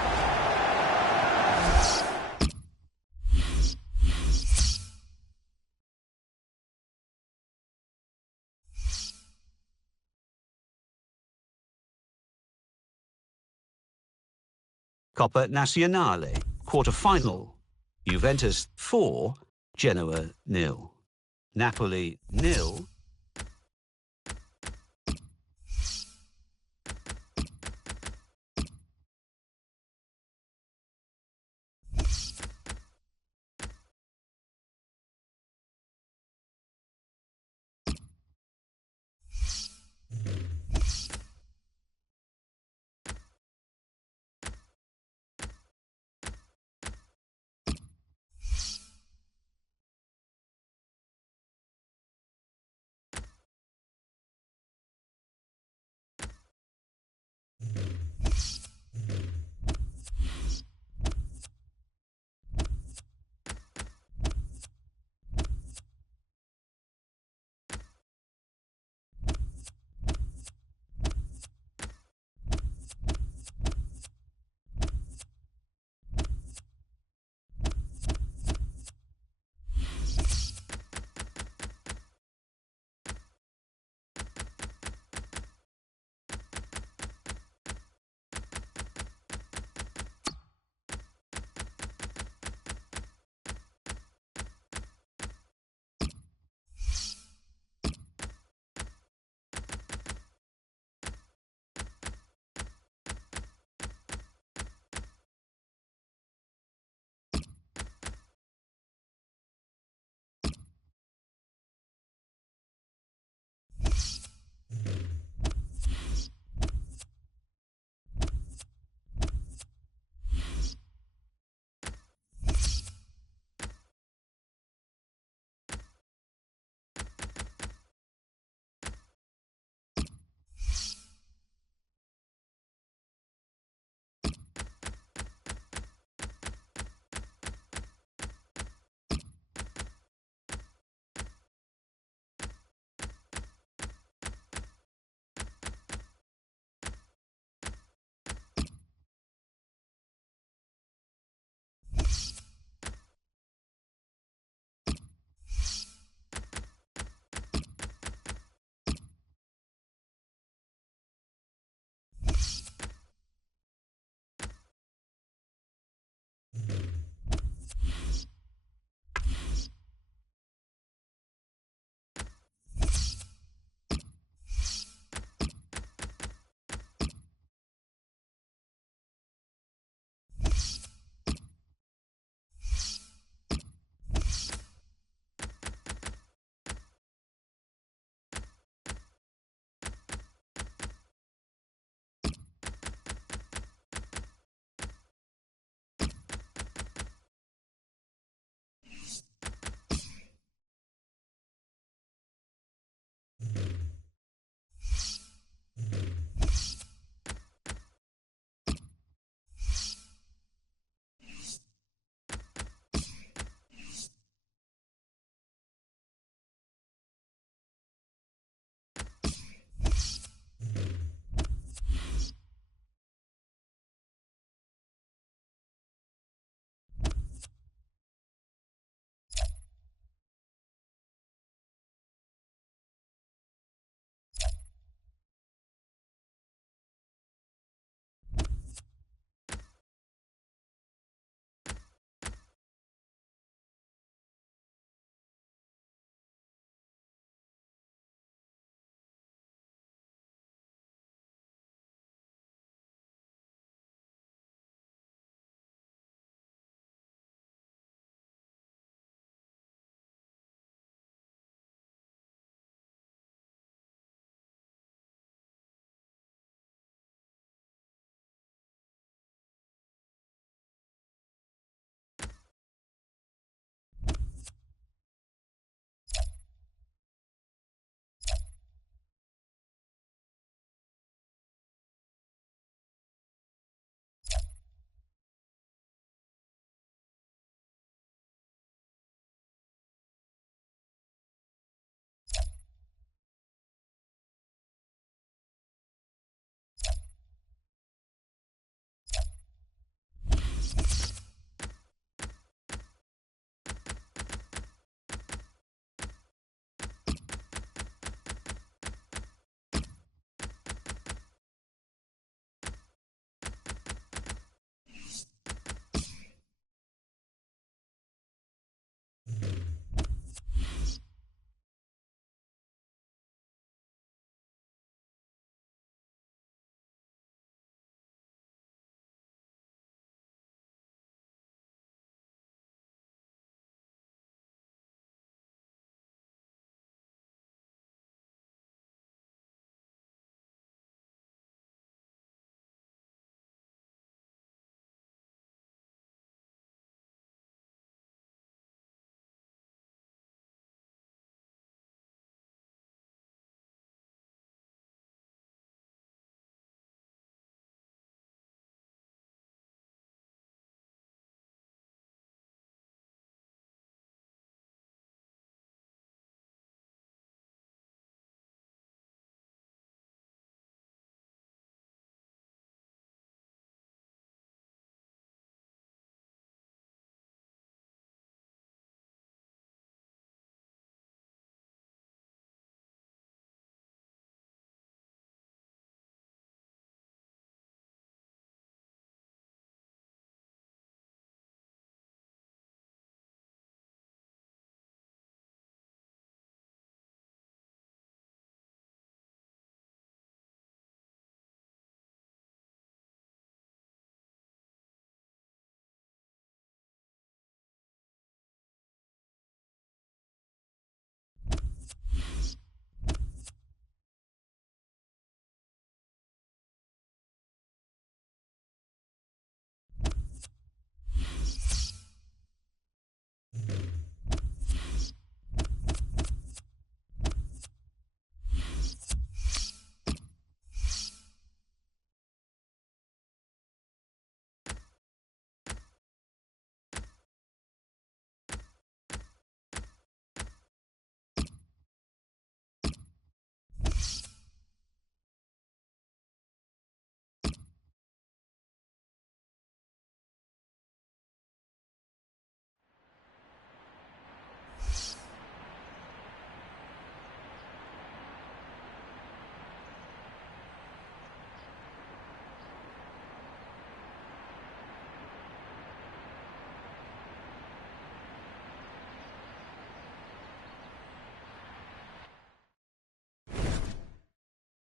Coppa Nazionale, quarter-final. Juventus 4, Genoa 0. Napoli 0,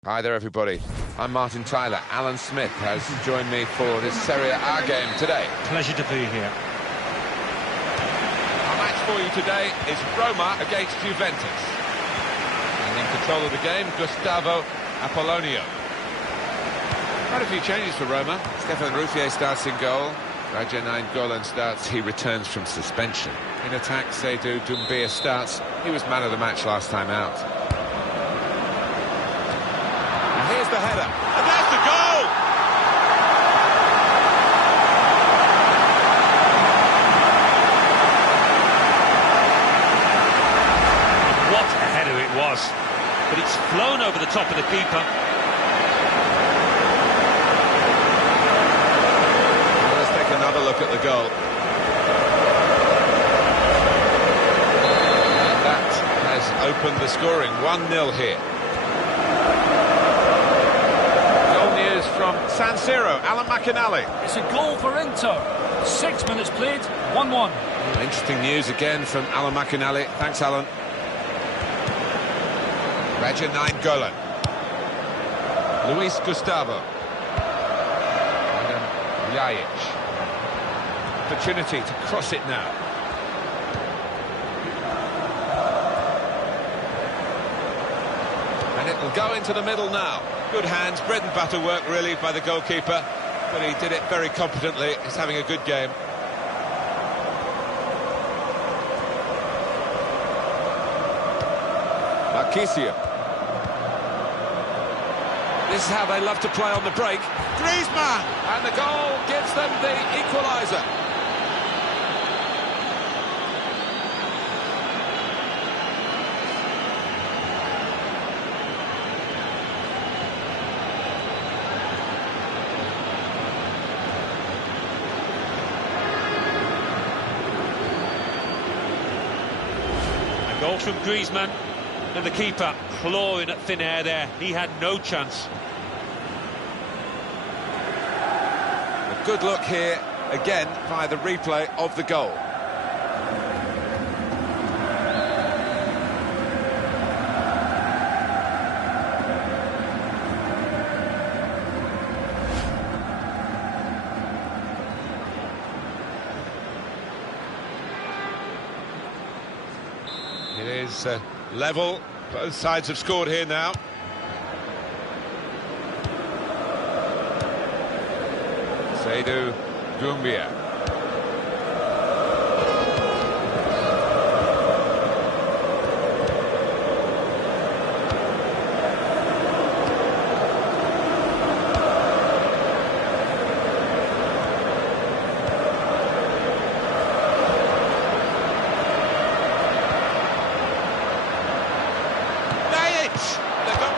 Hi there, everybody. I'm Martin Tyler. Alan Smith has joined me for this Serie A game today. Pleasure to be here. Our match for you today is Roma against Juventus. And in control of the game, Gustavo Apollonio. Quite a few changes for Roma. Stefan Ruffier starts in goal. Raja Nainggolan starts. He returns from suspension. In attack, Seydou Doumbia starts. He was man of the match last time out. And here's the header. And there's the goal! What a header it was. But it's flown over the top of the keeper. Let's take another look at the goal. Opened the scoring, 1-0 here. Goal news from San Siro, Alan McInally. It's a goal for Inter. 6 minutes played, 1-1. Interesting news again from Alan McInally. Thanks, Alan. Raja Nainggolan. Luis Gustavo. And Ljajic. Opportunity to cross it now. And it'll go into the middle now. Good hands, bread and butter work really by the goalkeeper, but he did it very competently. He's having a good game. Marchisio. This is how they love to play on the break. Griezmann! And the goal gives them the equaliser. Goal from Griezmann, and the keeper clawing at thin air there. He had no chance. A good look here, again, via the replay of the goal. It is level. Both sides have scored here now. Seydou Doumbia.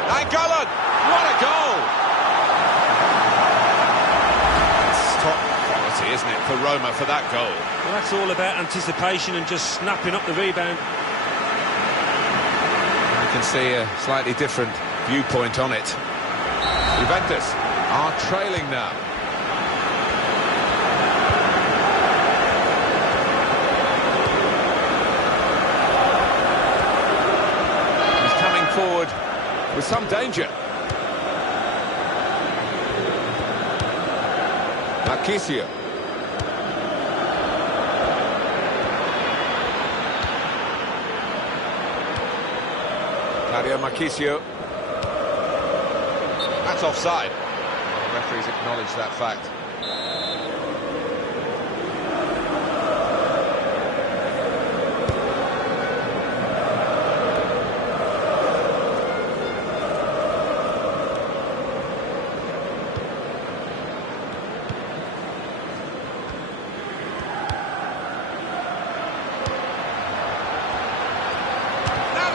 Nainggolan, what a goal! It's top quality, isn't it, for Roma for that goal? Well, that's all about anticipation and just snapping up the rebound. You can see a slightly different viewpoint on it. Juventus are trailing now. He's coming forward with some danger. Marchisio. Mario Marchisio. That's offside. The referees acknowledge that fact.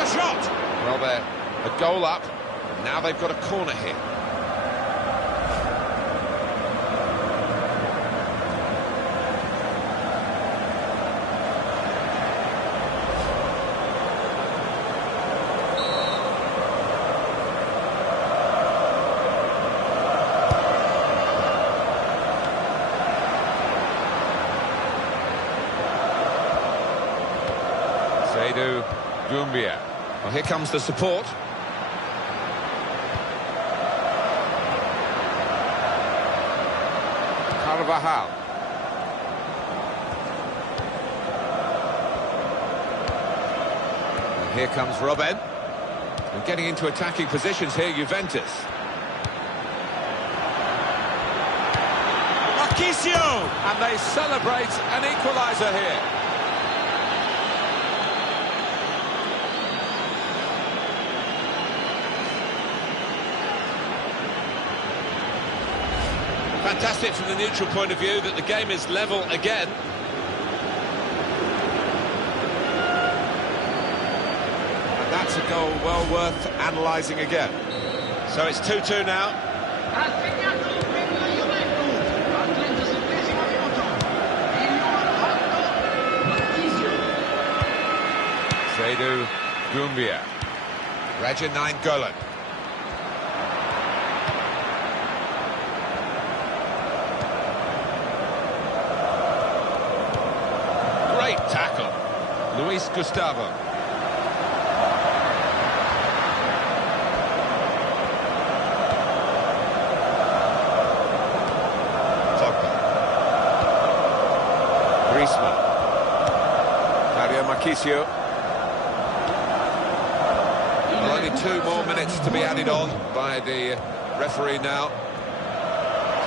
Shot! Well, they're a goal up, and now they've got a corner here. Seydou Doumbia. Well, here comes the support. Carvajal. And here comes Robben. And getting into attacking positions here, Juventus. Marquisio! And they celebrate an equaliser here. Fantastic from the neutral point of view that the game is level again. And that's a goal well worth analysing again. So it's 2-2 now. Seydou Doumbia. Raja Nainggolan. Great tackle. Luis Gustavo. Pogba. Griezmann. Mario Marquisio. Well, only 2 more minutes to be added on by the referee now.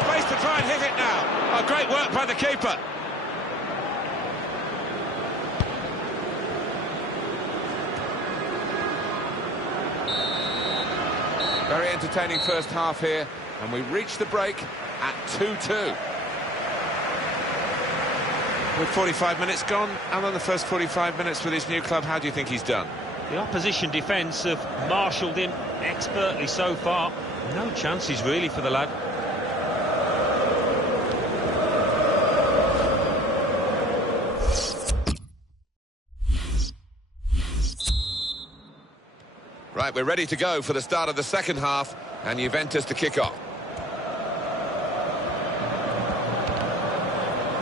Space to try and hit it now. Oh, great work by the keeper. Very entertaining first half here, and we reach the break at 2-2. With 45 minutes gone, Alan, the first 45 minutes with his new club, how do you think he's done? The opposition defence have marshalled him expertly so far. No chances really for the lad. Right, we're ready to go for the start of the second half, and Juventus to kick off.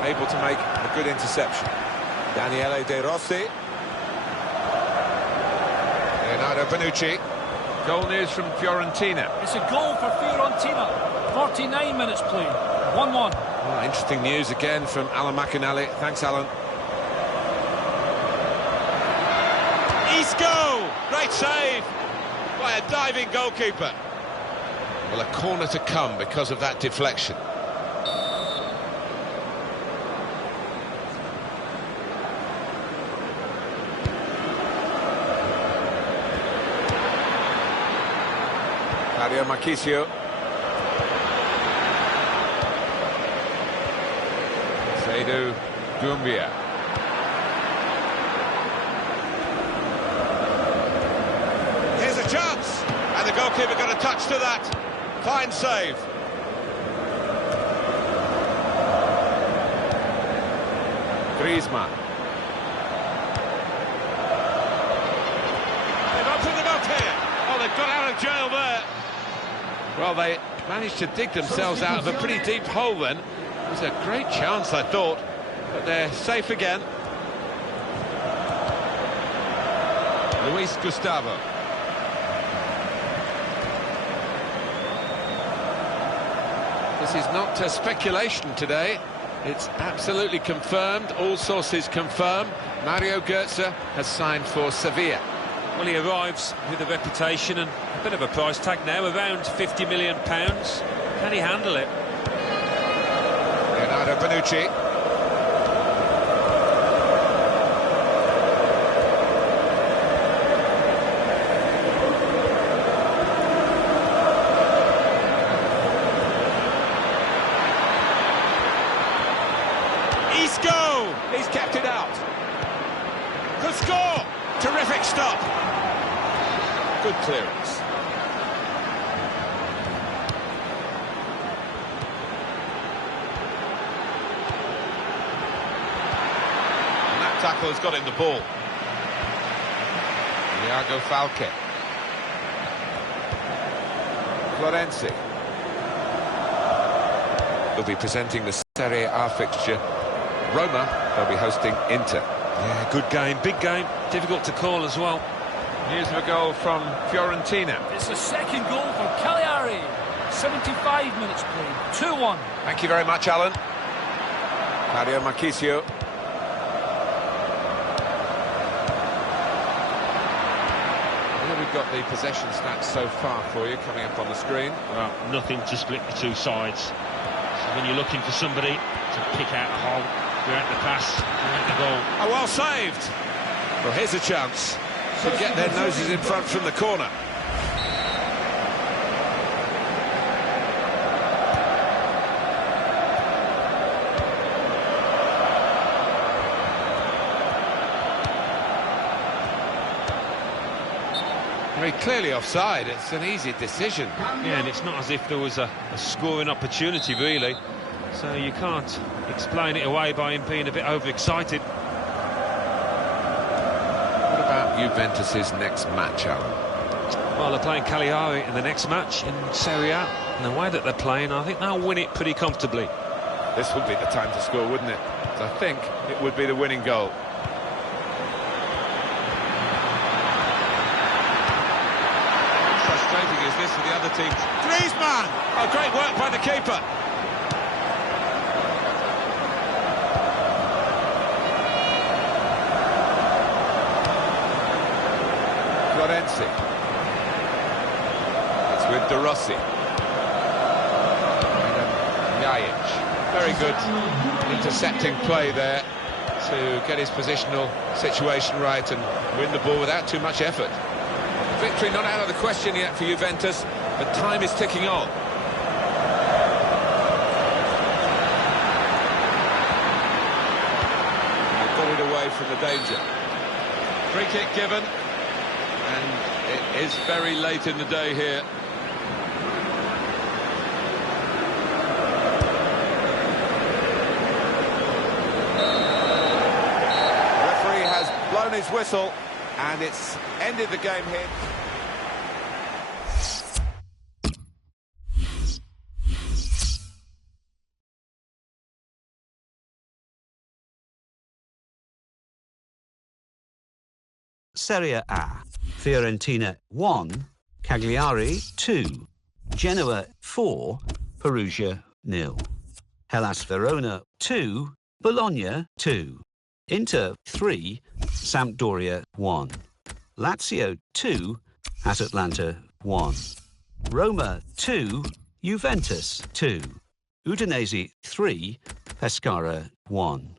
Able to make a good interception. Daniele De Rossi. Leonardo Bonucci. Goal news from Fiorentina. It's a goal for Fiorentina. 49 minutes played. 1-1. Oh, interesting news again from Alan McInally. Thanks, Alan. Isco! Great save by a diving goalkeeper. Well, a corner to come because of that deflection. Mario Marquisio. Seydou Doumbia. Here's a chance, and the goalkeeper got a touch to that. Fine save. Griezmann. They've opened them up here. Oh, they've got out of jail there. Well, they managed to dig themselves out of a pretty deep hole then. It was a great chance, I thought, but they're safe again. Luis Gustavo. This is not speculation today. It's absolutely confirmed. All sources confirm. Mario Götze has signed for Sevilla. Well, he arrives with a reputation and a bit of a price tag now, around £50 million. Can he handle it? Leonardo Bonucci. Isco! He's kept it out. Could score! Terrific stop. Good clearance. And that tackle has got him the ball. Iago Falque. Florenzi. They'll be presenting the Serie A fixture. Roma, they'll be hosting Inter. Yeah, good game, big game, difficult to call as well. Here's a goal from Fiorentina. It's the second goal for Cagliari. 75 minutes played. 2-1. Thank you very much, Alan. Mario Marchisio. Well, we've got the possession stats so far for you coming up on the screen. Well, nothing to split the two sides. So when you're looking for somebody to pick out a hole, direct the pass, direct the goal. Oh, well saved. Well, here's a chance to get their noses in front from the corner. Very clearly offside. It's an easy decision. Yeah, and it's not as if there was a scoring opportunity, really. So you can't explain it away by him being a bit overexcited. What about Juventus's next match, Alan? Well, they're playing Cagliari in the next match in Serie A. And the way that they're playing, I think they'll win it pretty comfortably. This would be the time to score, wouldn't it? I think it would be the winning goal. Frustrating is this for the other teams. Griezmann! Oh, great work by the keeper. Florenzi. It's with De Rossi. Jajic. Very good intercepting play there to get his positional situation right and win the ball without too much effort. Victory not out of the question yet for Juventus, but time is ticking on. They got it away from the danger. Free kick given, and it is very late in the day here. The referee has blown his whistle, and it's ended the game here. Serie A. Fiorentina 1, Cagliari 2, Genoa 4, Perugia 0. Hellas Verona 2, Bologna 2, Inter 3, Sampdoria 1, Lazio 2, Atalanta 1, Roma 2, Juventus 2, Udinese 3, Pescara 1.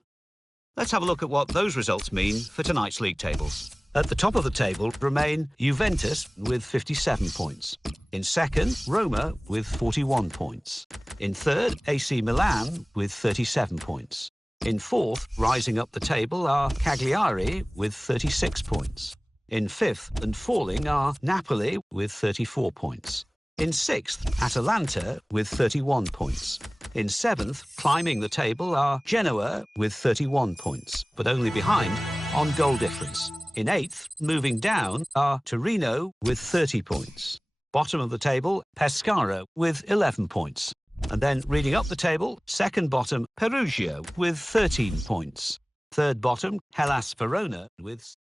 Let's have a look at what those results mean for tonight's league tables. At the top of the table remain Juventus with 57 points. In second, Roma with 41 points. In third, AC Milan with 37 points. In fourth, rising up the table, are Cagliari with 36 points. In fifth and falling are Napoli with 34 points. In sixth, Atalanta with 31 points. In seventh, climbing the table, are Genoa with 31 points, but only behind on goal difference. In eighth, moving down, are Torino with 30 points. Bottom of the table, Pescara with 11 points. And then reading up the table, second bottom, Perugia with 13 points. Third bottom, Hellas Verona with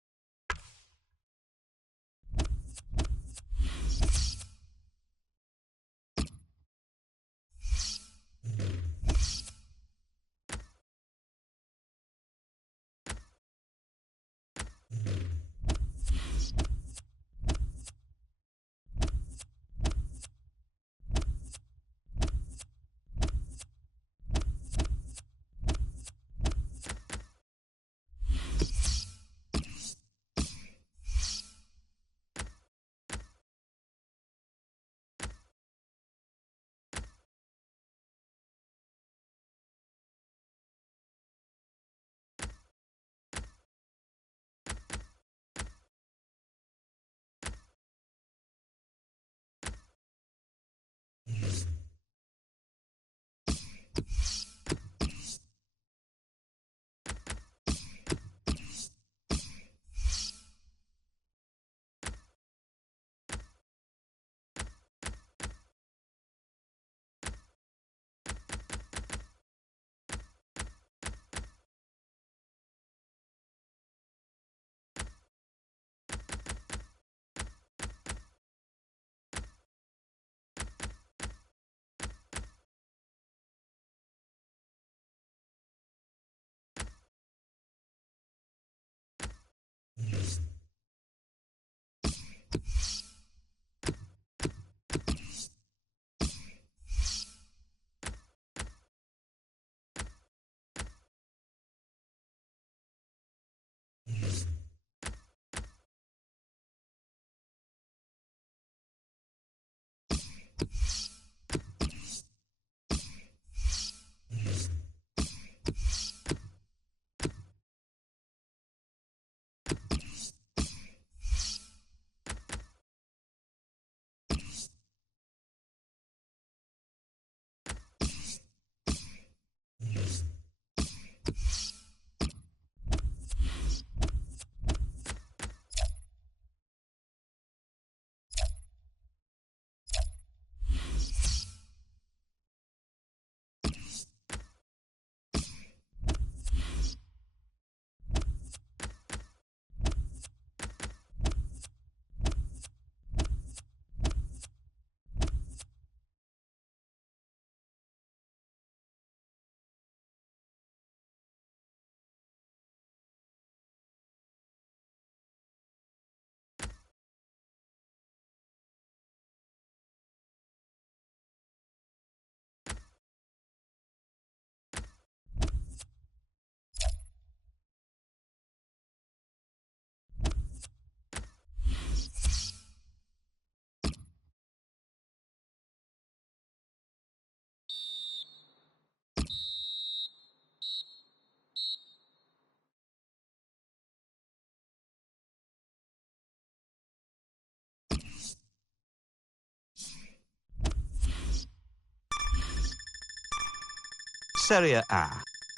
Serie A.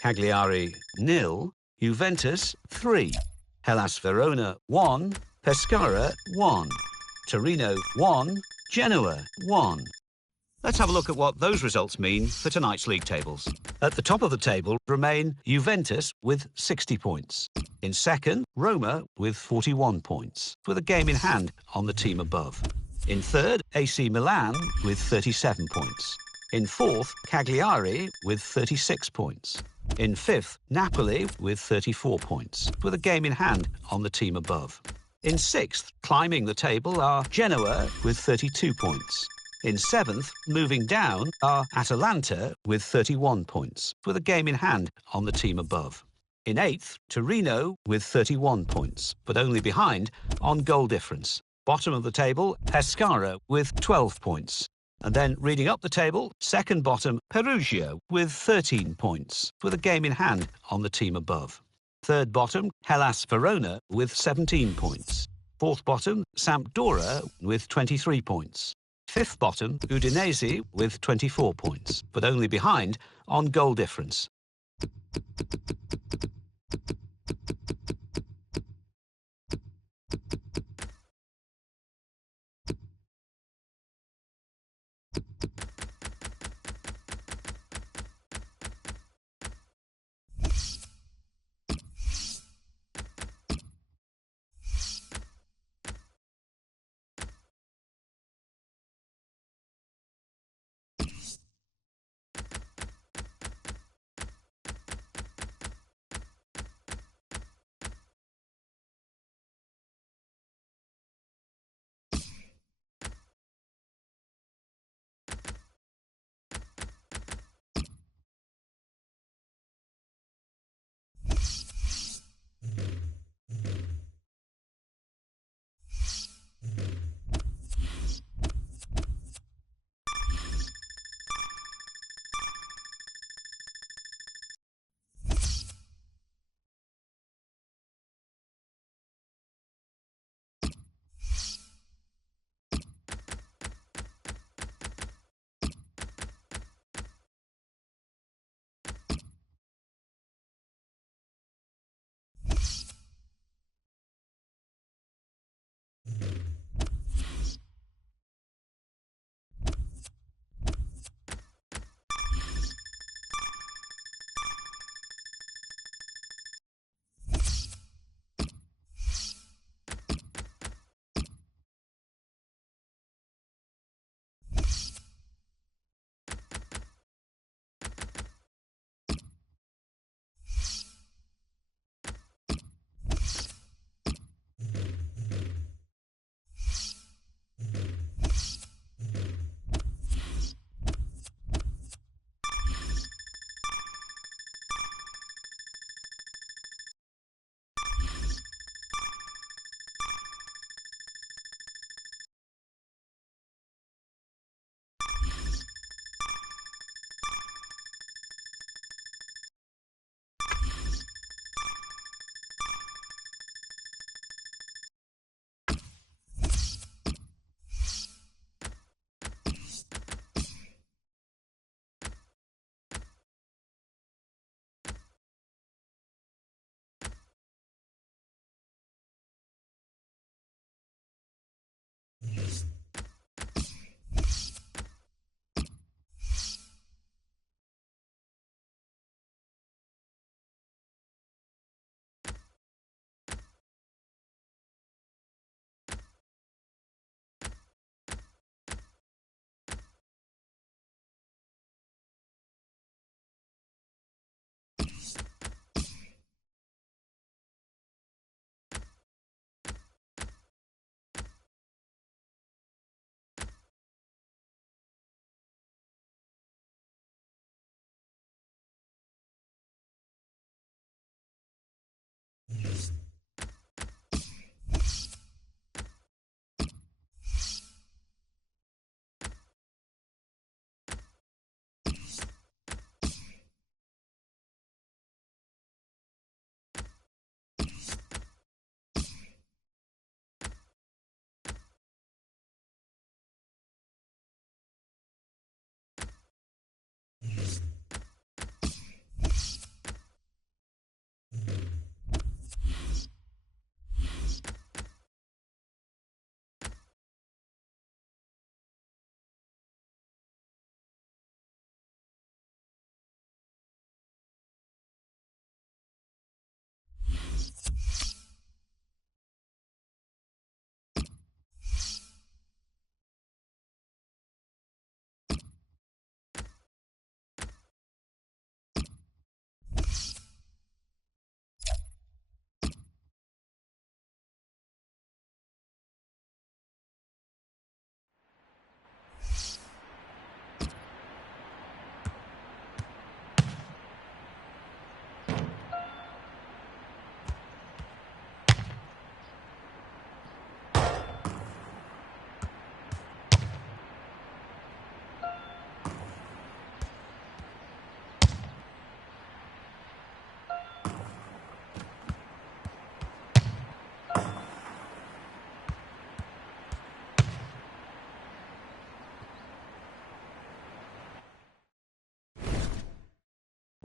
Cagliari 0, Juventus 3, Hellas Verona 1, Pescara 1, Torino 1, Genoa 1. Let's have a look at what those results mean for tonight's league tables. At the top of the table remain Juventus with 60 points. In second, Roma with 41 points, with a game in hand on the team above. In third, AC Milan with 37 points. In fourth, Cagliari with 36 points. In fifth, Napoli with 34 points, with a game in hand on the team above. In sixth, climbing the table, are Genoa with 32 points. In seventh, moving down, are Atalanta with 31 points, with a game in hand on the team above. In eighth, Torino with 31 points, but only behind on goal difference. Bottom of the table, Pescara with 12 points. And then reading up the table, second bottom, Perugia with 13 points, with a game in hand on the team above. Third bottom, Hellas Verona with 17 points. Fourth bottom, Sampdoria with 23 points. Fifth bottom, Udinese with 24 points, but only behind on goal difference.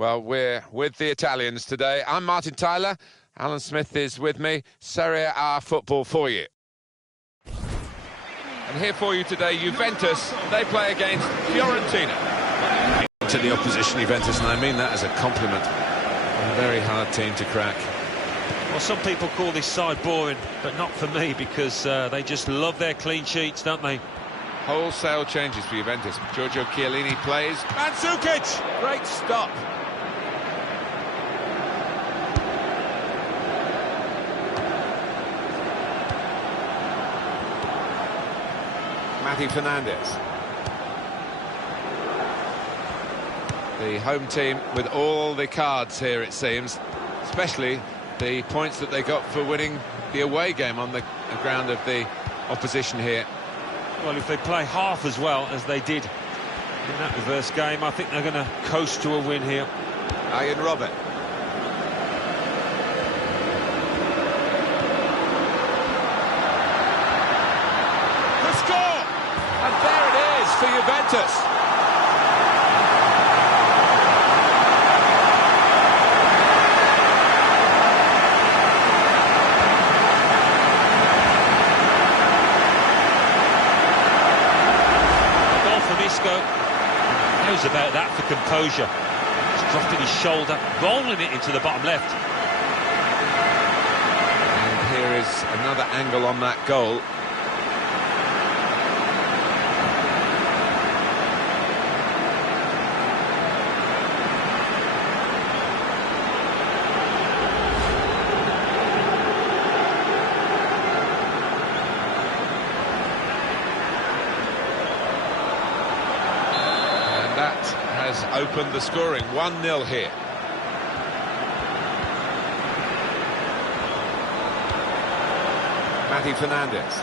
Well, we're with the Italians today. I'm Martin Tyler. Alan Smith is with me. Serie A football for you. And here for you today, Juventus. They play against Fiorentina. To the opposition, Juventus, and I mean that as a compliment. A very hard team to crack. Well, some people call this side boring, but not for me, because they just love their clean sheets, don't they? Wholesale changes for Juventus. Giorgio Chiellini plays. Mandzukic! Great stop. Mati Fernandez. The home team with all the cards here, it seems, especially the points that they got for winning the away game on the ground of the opposition here. Well, if they play half as well as they did in that reverse game, I think they're going to coast to a win here. Ian Robert. The score! And there it is for Juventus. Knows about that for composure. He's dropping his shoulder, rolling it into the bottom left. And here is another angle on that goal. Opened the scoring. 1-0 here. Mati Fernandez.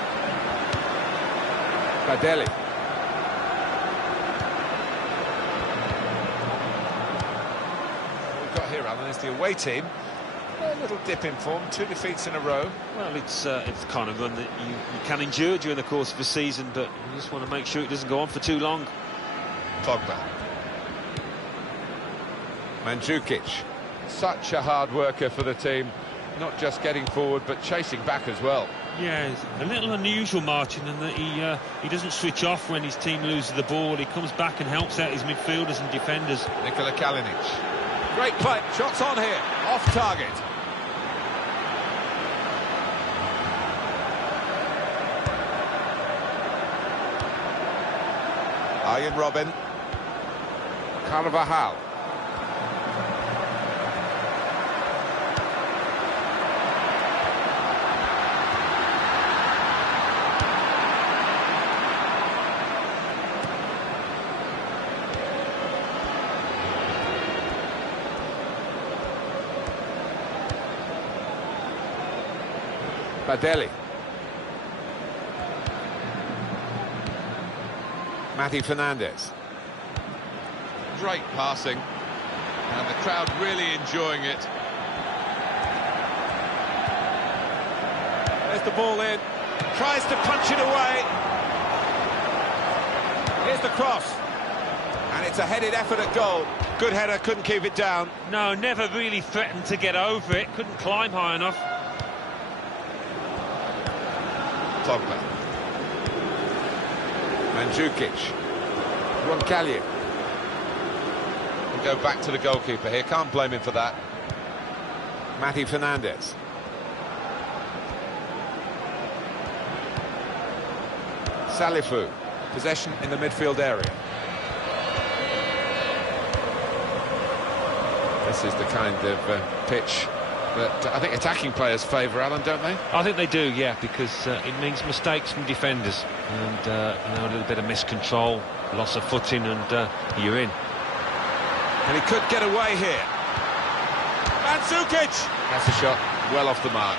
Badelli. What we've got here, Alan, is the away team. A little dip in form, 2 defeats in a row. Well, it's the kind of run that you can endure during the course of a season, but you just want to make sure it doesn't go on for too long. Pogba. Mandzukic, such a hard worker for the team, not just getting forward but chasing back as well. Yeah, it's a little unusual marching in that he doesn't switch off when his team loses the ball. He comes back and helps out his midfielders and defenders. Nikola Kalinic. Great play, shots on here, off target. Ian Robin. Carvajal. Badelli. Mati Fernandez. Great passing, and the crowd really enjoying it. There's the ball in, tries to punch it away. Here's the cross, and it's a headed effort at goal. Good header, couldn't keep it down. No, never really threatened to get over it, couldn't climb high enough. Pogba. Mandzukic. Roncallier. We'll go back to the goalkeeper here, can't blame him for that. Mati Fernandez. Salifu. Possession in the midfield area. This is the kind of pitch that I think attacking players favour, Alan, don't they? I think they do, yeah, because it means mistakes from defenders and you know, a little bit of miscontrol, loss of footing, and you're in. And he could get away here. Mandzukic! That's a shot well off the mark.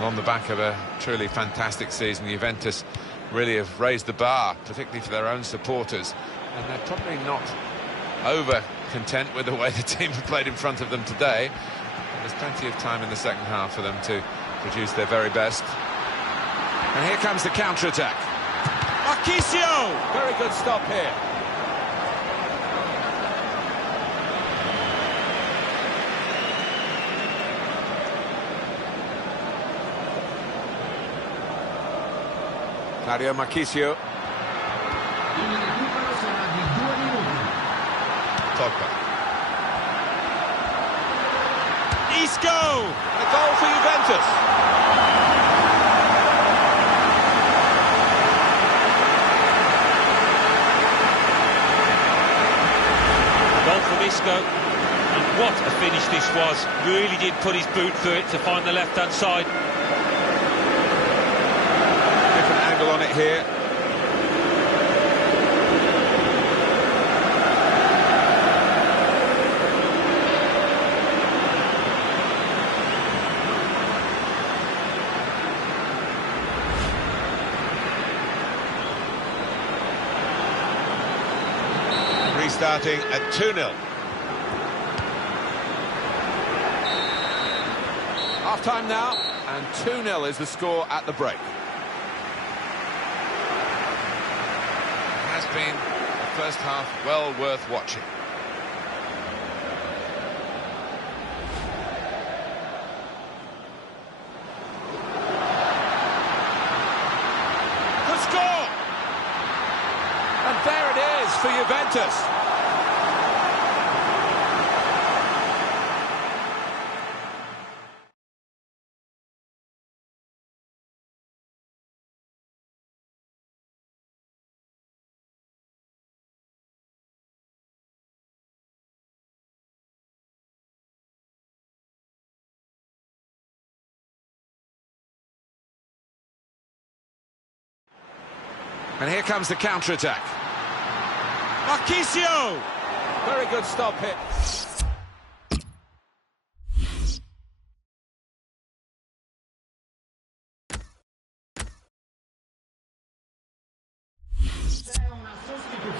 On the back of a truly fantastic season, Juventus really have raised the bar, particularly for their own supporters, and they're probably not over content with the way the team have played in front of them today. There's plenty of time in the second half for them to produce their very best. And here comes the counter-attack. Marchisio! Very good stop here. Claudio Marchisio. Pogba. Isco! A goal for Juventus. Goal from Isco. And what a finish this was. Really did put his boot through it to find the left-hand side. Different angle on it here. Restarting at 2-0. Half-time now, and 2-0 is the score at the break. Has been the first half well worth watching. Good score! And there it is for Juventus. And here comes the counter-attack. Marchisio! Very good stop here.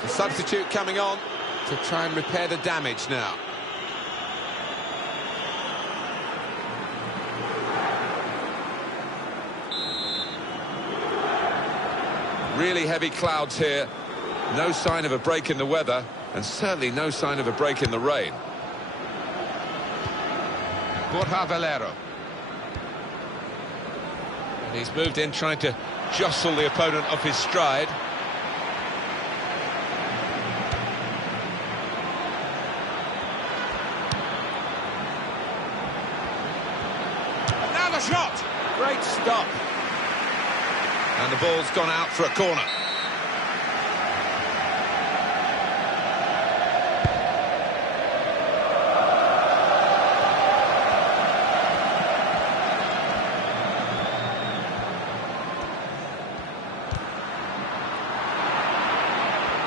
The substitute coming on to try and repair the damage now. Really heavy clouds here. No sign of a break in the weather, and certainly no sign of a break in the rain. Borja Valero. And he's moved in trying to jostle the opponent off his stride. Now the shot! Great stop. And the ball's gone out for a corner.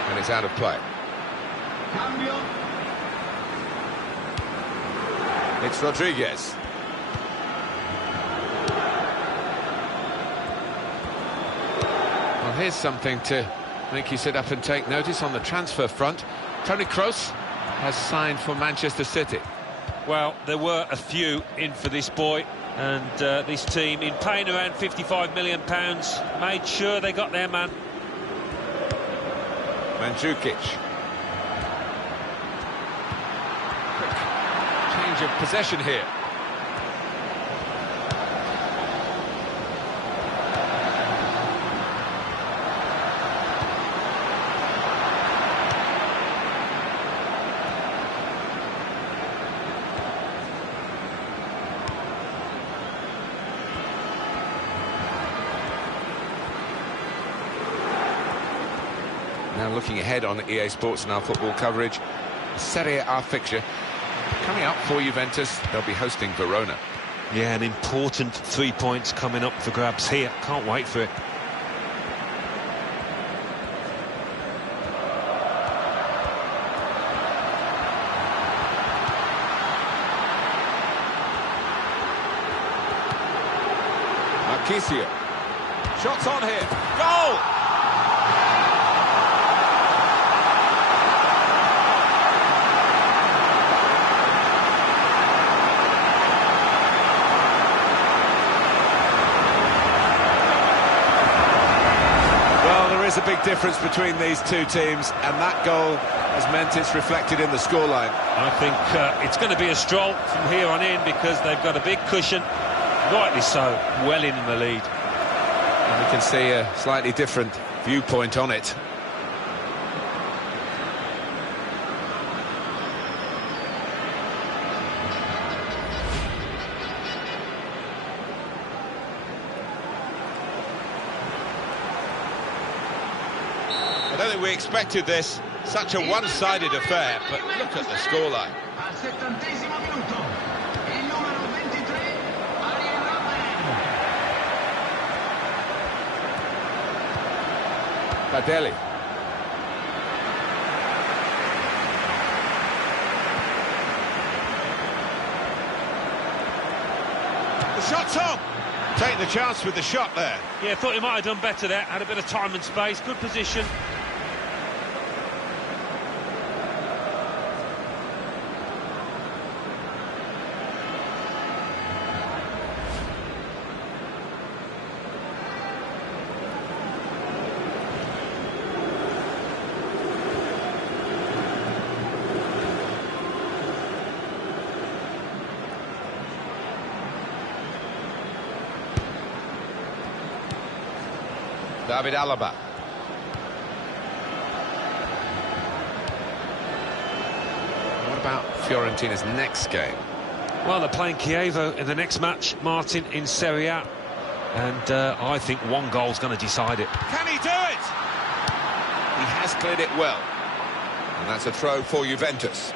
And it's out of play. It's Rodriguez. Well, here's something to make you sit up and take notice on the transfer front. Toni Kroos has signed for Manchester City. Well, there were a few in for this boy, and this team, in paying around £55 million, made sure they got their man. Mandzukic. Quick change of possession here. Now looking ahead on EA Sports and our football coverage, Serie A fixture coming up for Juventus. They'll be hosting Verona. Yeah, an important 3 points coming up for grabs here. Can't wait for it. Marchisio. Shots on here. Goal! big difference between these two teams, and that goal has meant it's reflected in the scoreline. I think it's going to be a stroll from here on in because they've got a big cushion, rightly so, well in the lead. And we can see a slightly different viewpoint on it. I don't think we expected this, such a one-sided affair, but look at the scoreline. Badeli. The shot's on! Take the chance with the shot there. Yeah, thought he might have done better there, had a bit of time and space, good position. David Alaba. What about Fiorentina's next game? Well, they're playing Chievo in the next match, Martin, in Serie A. And I think one goal's going to decide it. Can he do it? He has cleared it well. And that's a throw for Juventus.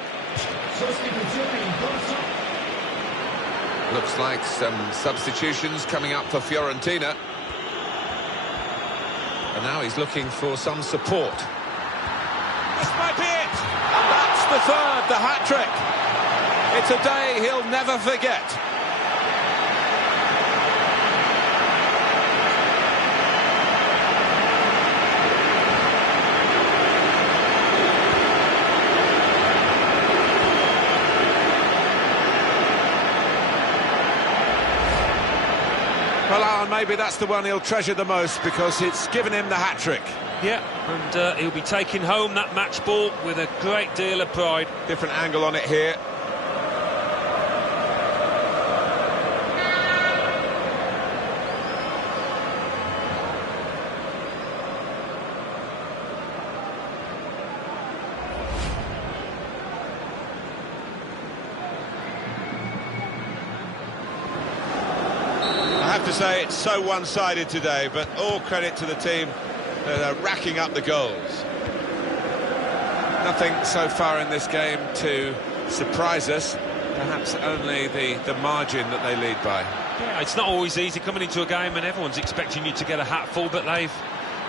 Looks like some substitutions coming up for Fiorentina. And now he's looking for some support. This might be it! And that's the third, the hat-trick. It's a day he'll never forget. Well, Alan, maybe that's the one he'll treasure the most because it's given him the hat-trick. Yeah, and he'll be taking home that match ball with a great deal of pride. Different angle on it here. I have to say it's so one-sided today, but all credit to the team that are racking up the goals. Nothing so far in this game to surprise us, perhaps only the margin that they lead by. Yeah, it's not always easy coming into a game and everyone's expecting you to get a hatful, but they've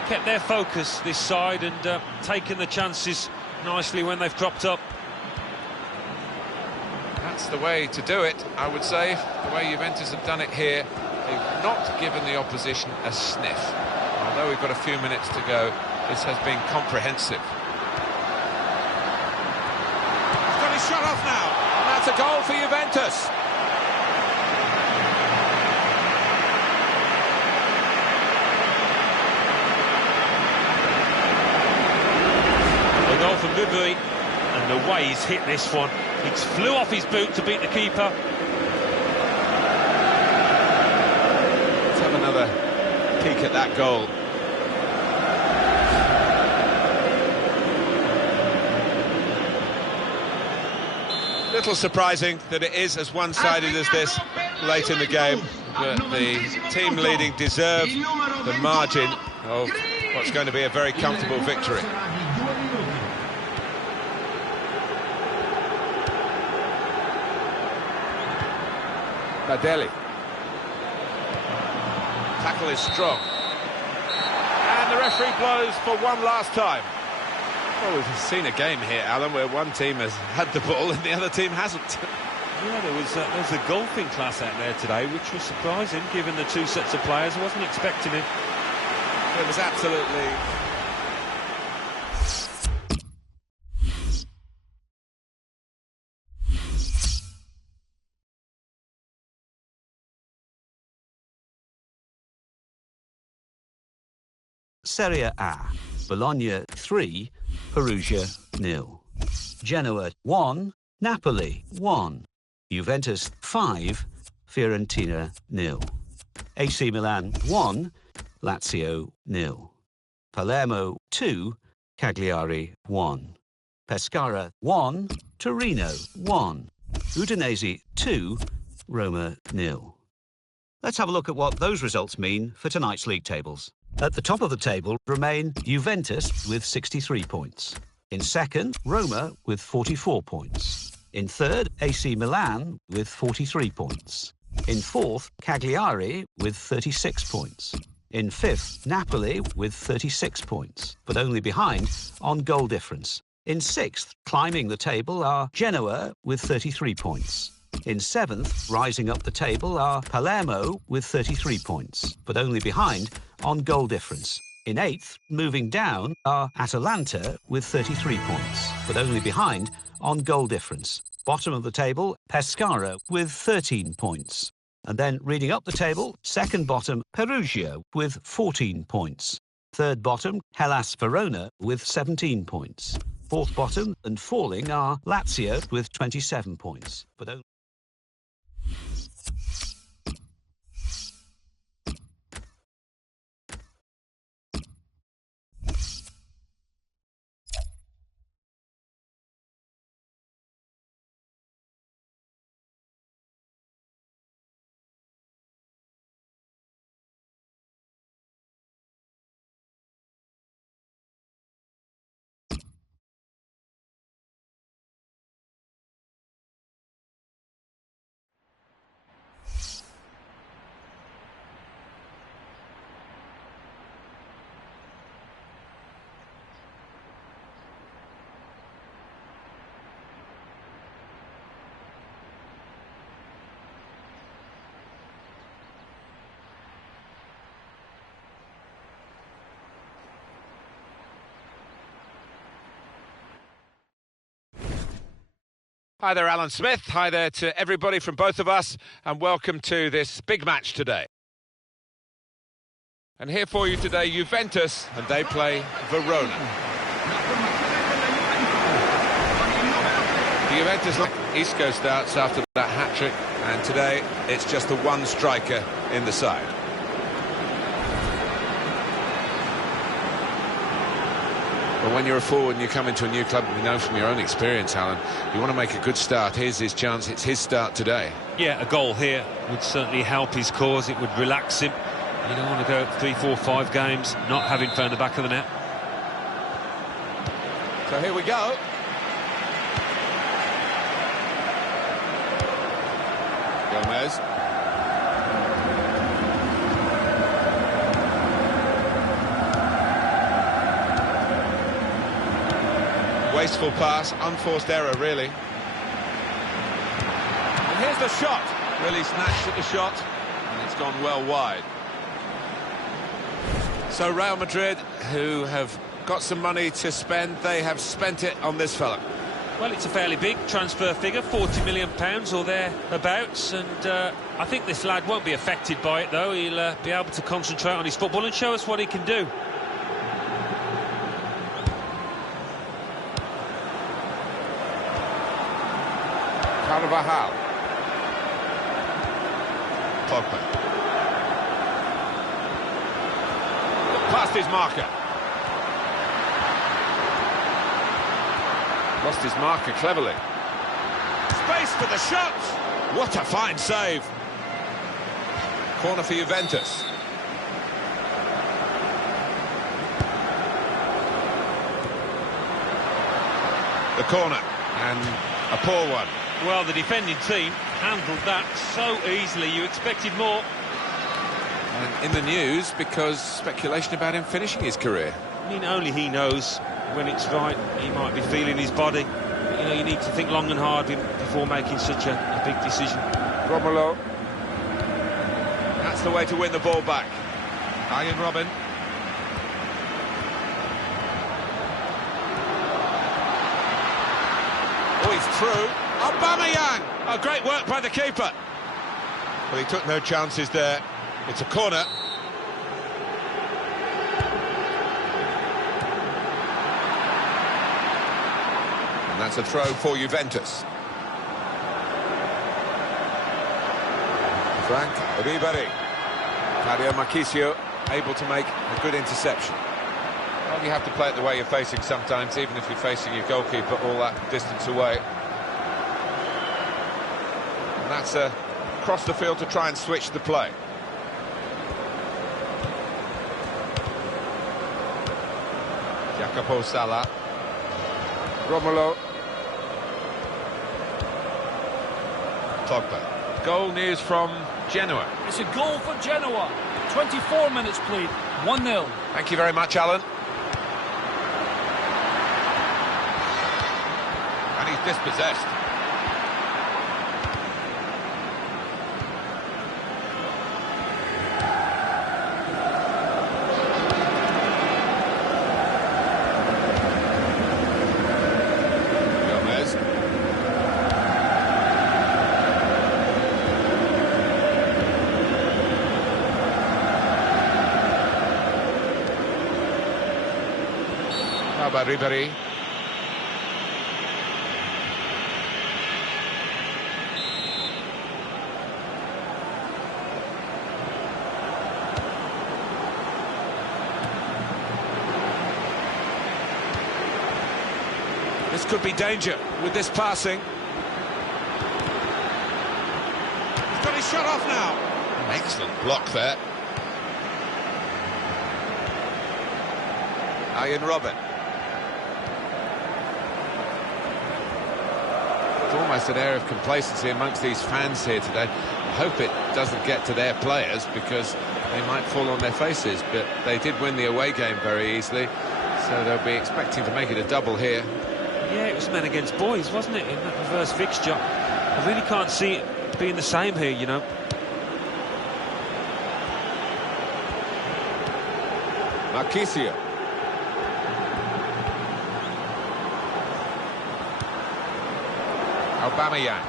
kept their focus this side and taken the chances nicely when they've cropped up. That's the way to do it, I would say, the way Juventus have done it here. They've not given the opposition a sniff. Although we've got a few minutes to go, this has been comprehensive. He's got his shot off now, and that's a goal for Juventus. A goal from Ribery, and the way he's hit this one. It flew off his boot to beat the keeper. Another peek at that goal. Little surprising that it is as one-sided as this late in the game, but the team leading deserve the margin of what's going to be a very comfortable victory. Badeli. Tackle is strong. And the referee blows for one last time. Well, we've seen a game here, Alan, where one team has had the ball and the other team hasn't. Yeah, there was a golfing class out there today, which was surprising, given the two sets of players. I wasn't expecting it. It was absolutely... Serie A. Bologna 3, Perugia 0. Genoa 1, Napoli 1. Juventus 5, Fiorentina 0. AC Milan 1, Lazio 0. Palermo 2, Cagliari 1. Pescara 1, Torino 1. Udinese 2, Roma 0. Let's have a look at what those results mean for tonight's league tables. At the top of the table remain Juventus with 63 points. In second, Roma with 44 points. In third, AC Milan with 43 points. In fourth, Cagliari with 36 points. In fifth, Napoli with 36 points, but only behind on goal difference. In sixth, climbing the table, are Genoa with 33 points. In seventh, rising up the table, are Palermo with 33 points, but only behind on goal difference. In eighth, moving down, are Atalanta with 33 points, but only behind on goal difference. Bottom of the table, Pescara with 13 points. And then reading up the table, second bottom, Perugia with 14 points. Third bottom, Hellas Verona with 17 points. Fourth bottom and falling are Lazio with 27 points, but only... Hi there, Alan Smith. Hi there to everybody from both of us, and welcome to this big match today. And here for you today, Juventus, and they play Verona. The Juventus East Coast starts after that hat-trick, and today it's just the one striker in the side. But when you're a forward and you come into a new club, you know from your own experience, Alan, you want to make a good start. Here's his chance. It's his start today. Yeah, a goal here would certainly help his cause. It would relax him. You don't want to go 3, 4, 5 games not having found the back of the net. So here we go. Gomez. Wasteful pass, unforced error, really. And here's the shot. Really snatched at the shot, and it's gone well wide. So Real Madrid, who have got some money to spend, they have spent it on this fella. Well, it's a fairly big transfer figure, £40 million or thereabouts, and I think this lad won't be affected by it, though. He'll be able to concentrate on his football and show us what he can do. Awhile. Pogba. Past his marker. Lost his marker cleverly. Space for the shot. What a fine save. Corner for Juventus. The corner, and a poor one. Well, the defending team handled that so easily. You expected more. And in the news, because speculation about him finishing his career. I mean, only he knows when it's right. He might be feeling his body. But, you know, you need to think long and hard before making such a big decision. Romolo. That's the way to win the ball back. Ian Robin. Oh, he's through. Aubameyang! Oh, great work by the keeper. Well, he took no chances there. It's a corner. that's a throw for Juventus. Frank Ribéry. Mario Marchisio able to make a good interception. Well, you have to play it the way you're facing sometimes, even if you're facing your goalkeeper all that distance away. And that's across the field to try and switch the play. Jacopo Sala. Romulo. Pogba. Goal news from Genoa. It's a goal for Genoa. 24 minutes played, 1-0. Thank you very much, Alan. And he's dispossessed. Gomez. How about Ribéry? This could be danger with this passing. He's got his shot off now. Excellent block there. Ian Robert. It's almost an air of complacency amongst these fans here today. I hope it doesn't get to their players, because they might fall on their faces, but they did win the away game very easily, so they'll be expecting to make it a double here. Yeah, it was men against boys, wasn't it, in that reverse fixture? I really can't see it being the same here, you know. Marchisio. Aubameyang.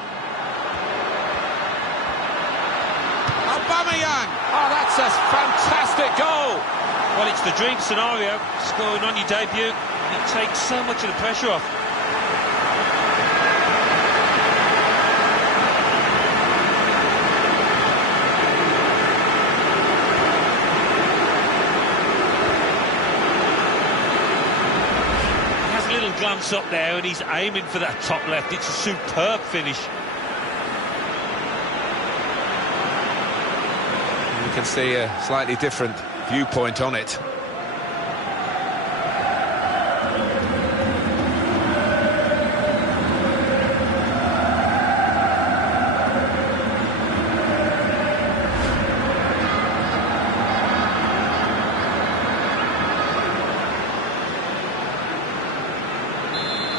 Aubameyang! Oh, that's a fantastic goal! Well, it's the dream scenario, scoring on your debut, and it takes so much of the pressure off. He has a little glance up there, and he's aiming for that top left. It's a superb finish. You can see a slightly different viewpoint on it.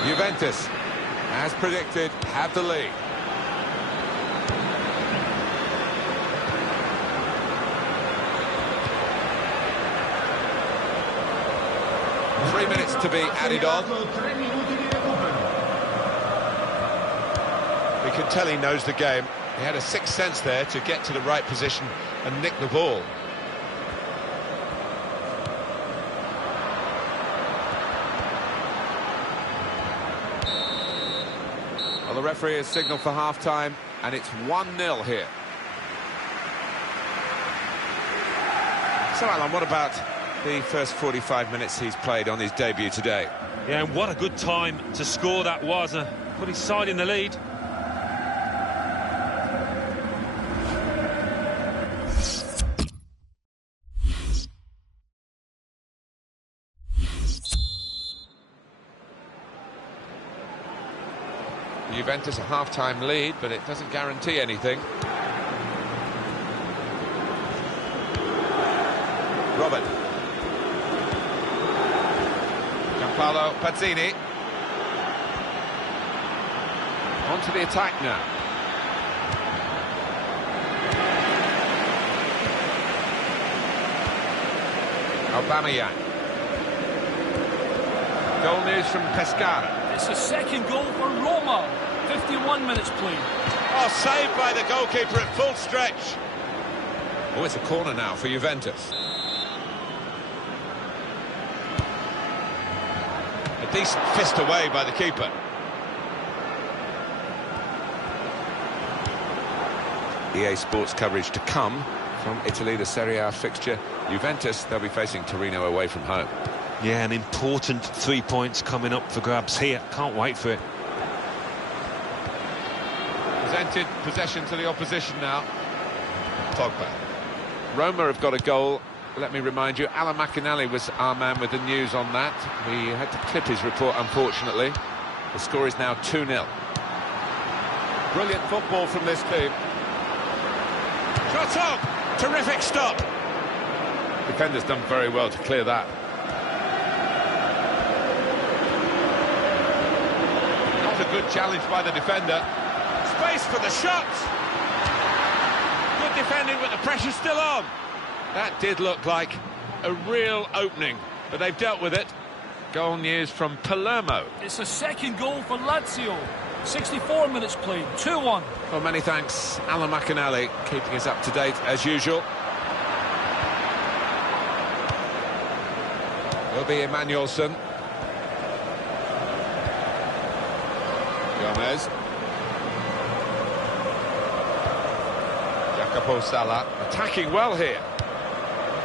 Juventus, as predicted, have the lead. Three minutes to be added on. We can tell he knows the game. He had a sixth sense there to get to the right position and nick the ball. Well, the referee has signalled for half-time, and it's 1-0 here. So, Alan, what about the first 45 minutes he's played on his debut today? Yeah, and what a good time to score that was. Put his side in the lead. Juventus a half-time lead, but it doesn't guarantee anything. Robert. Gianpaolo Pazzini. On to the attack now. Aubameyang. Goal news from Pescara. It's the second goal for Roma. 51 minutes played. Oh, saved by the goalkeeper at full stretch. Oh, it's a corner now for Juventus. A decent fist away by the keeper. EA Sports coverage to come from Italy, the Serie A fixture. Juventus, they'll be facing Torino away from home. Yeah, an important 3 points coming up for grabs here. Can't wait for it. Presented possession to the opposition now. Pogba. Roma have got a goal. Let me remind you, Alan McInally was our man with the news on that. We had to clip his report, unfortunately. The score is now 2-0. Brilliant football from this team. Shot on! Terrific stop. Defender's done very well to clear that. Not a good challenge by the defender. Space for the shot. Good defending, but the pressure's still on. That did look like a real opening, but they've dealt with it. Goal news from Palermo. It's a second goal for Lazio. 64 minutes played, 2-1. Well, many thanks, Alan McInally, keeping us up to date as usual. Will be Emmanuelson. Gomez. Jacopo Sala attacking well here.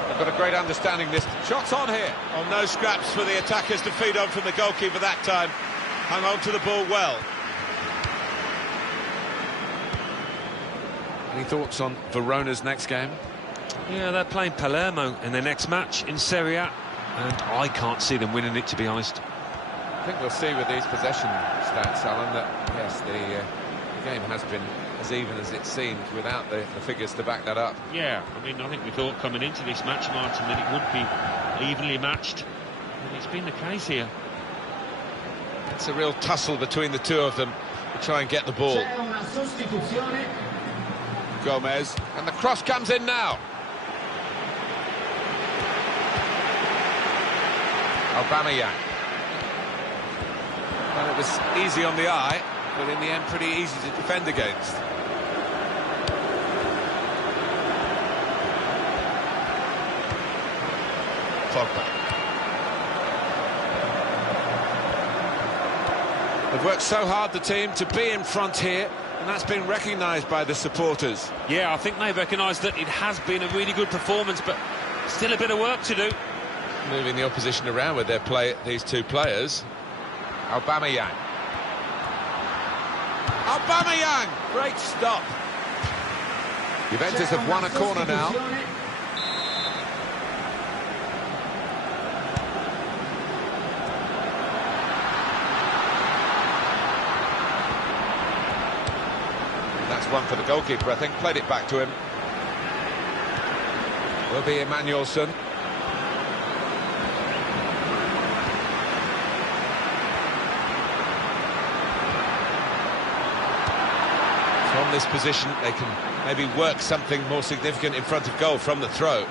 They've got a great understanding this. Shots on here. Oh, no scraps for the attackers to feed on from the goalkeeper that time. Hung on to the ball well. Any thoughts on Verona's next game? Yeah, they're playing Palermo in their next match in Serie A, and I can't see them winning it, to be honest. I think we'll see with these possession stats, Alan, that yes, the game has been as even as it seemed without the figures to back that up. Yeah, I mean, I think we thought coming into this match, Martin, that it would be evenly matched, and it's been the case here. It's a real tussle between the two of them to try and get the ball. Gomez, and the cross comes in now. Aubameyang. Well, it was easy on the eye, but in the end pretty easy to defend against. Pogba. They've worked so hard, the team, to be in front here, and that's been recognised by the supporters. Yeah, I think they've recognised that it has been a really good performance, but still a bit of work to do. Moving the opposition around with their play, these two players. Aubameyang. Aubameyang! Great stop. Juventus have won a corner now. That's one for the goalkeeper, I think. Played it back to him. Will be Emmanuelson. From this position, they can maybe work something more significant in front of goal from the throw.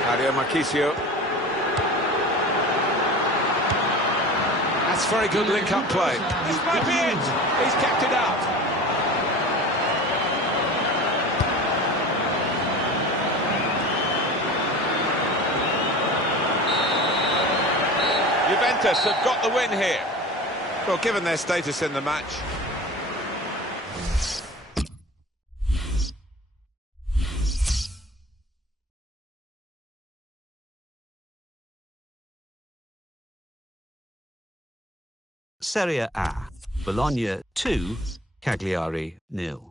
Mario Marchisio. That's very good link-up play. This might be it. He's kept it out. Juventus have got the win here. Well, given their status in the match. Serie A, Bologna 2, Cagliari 0.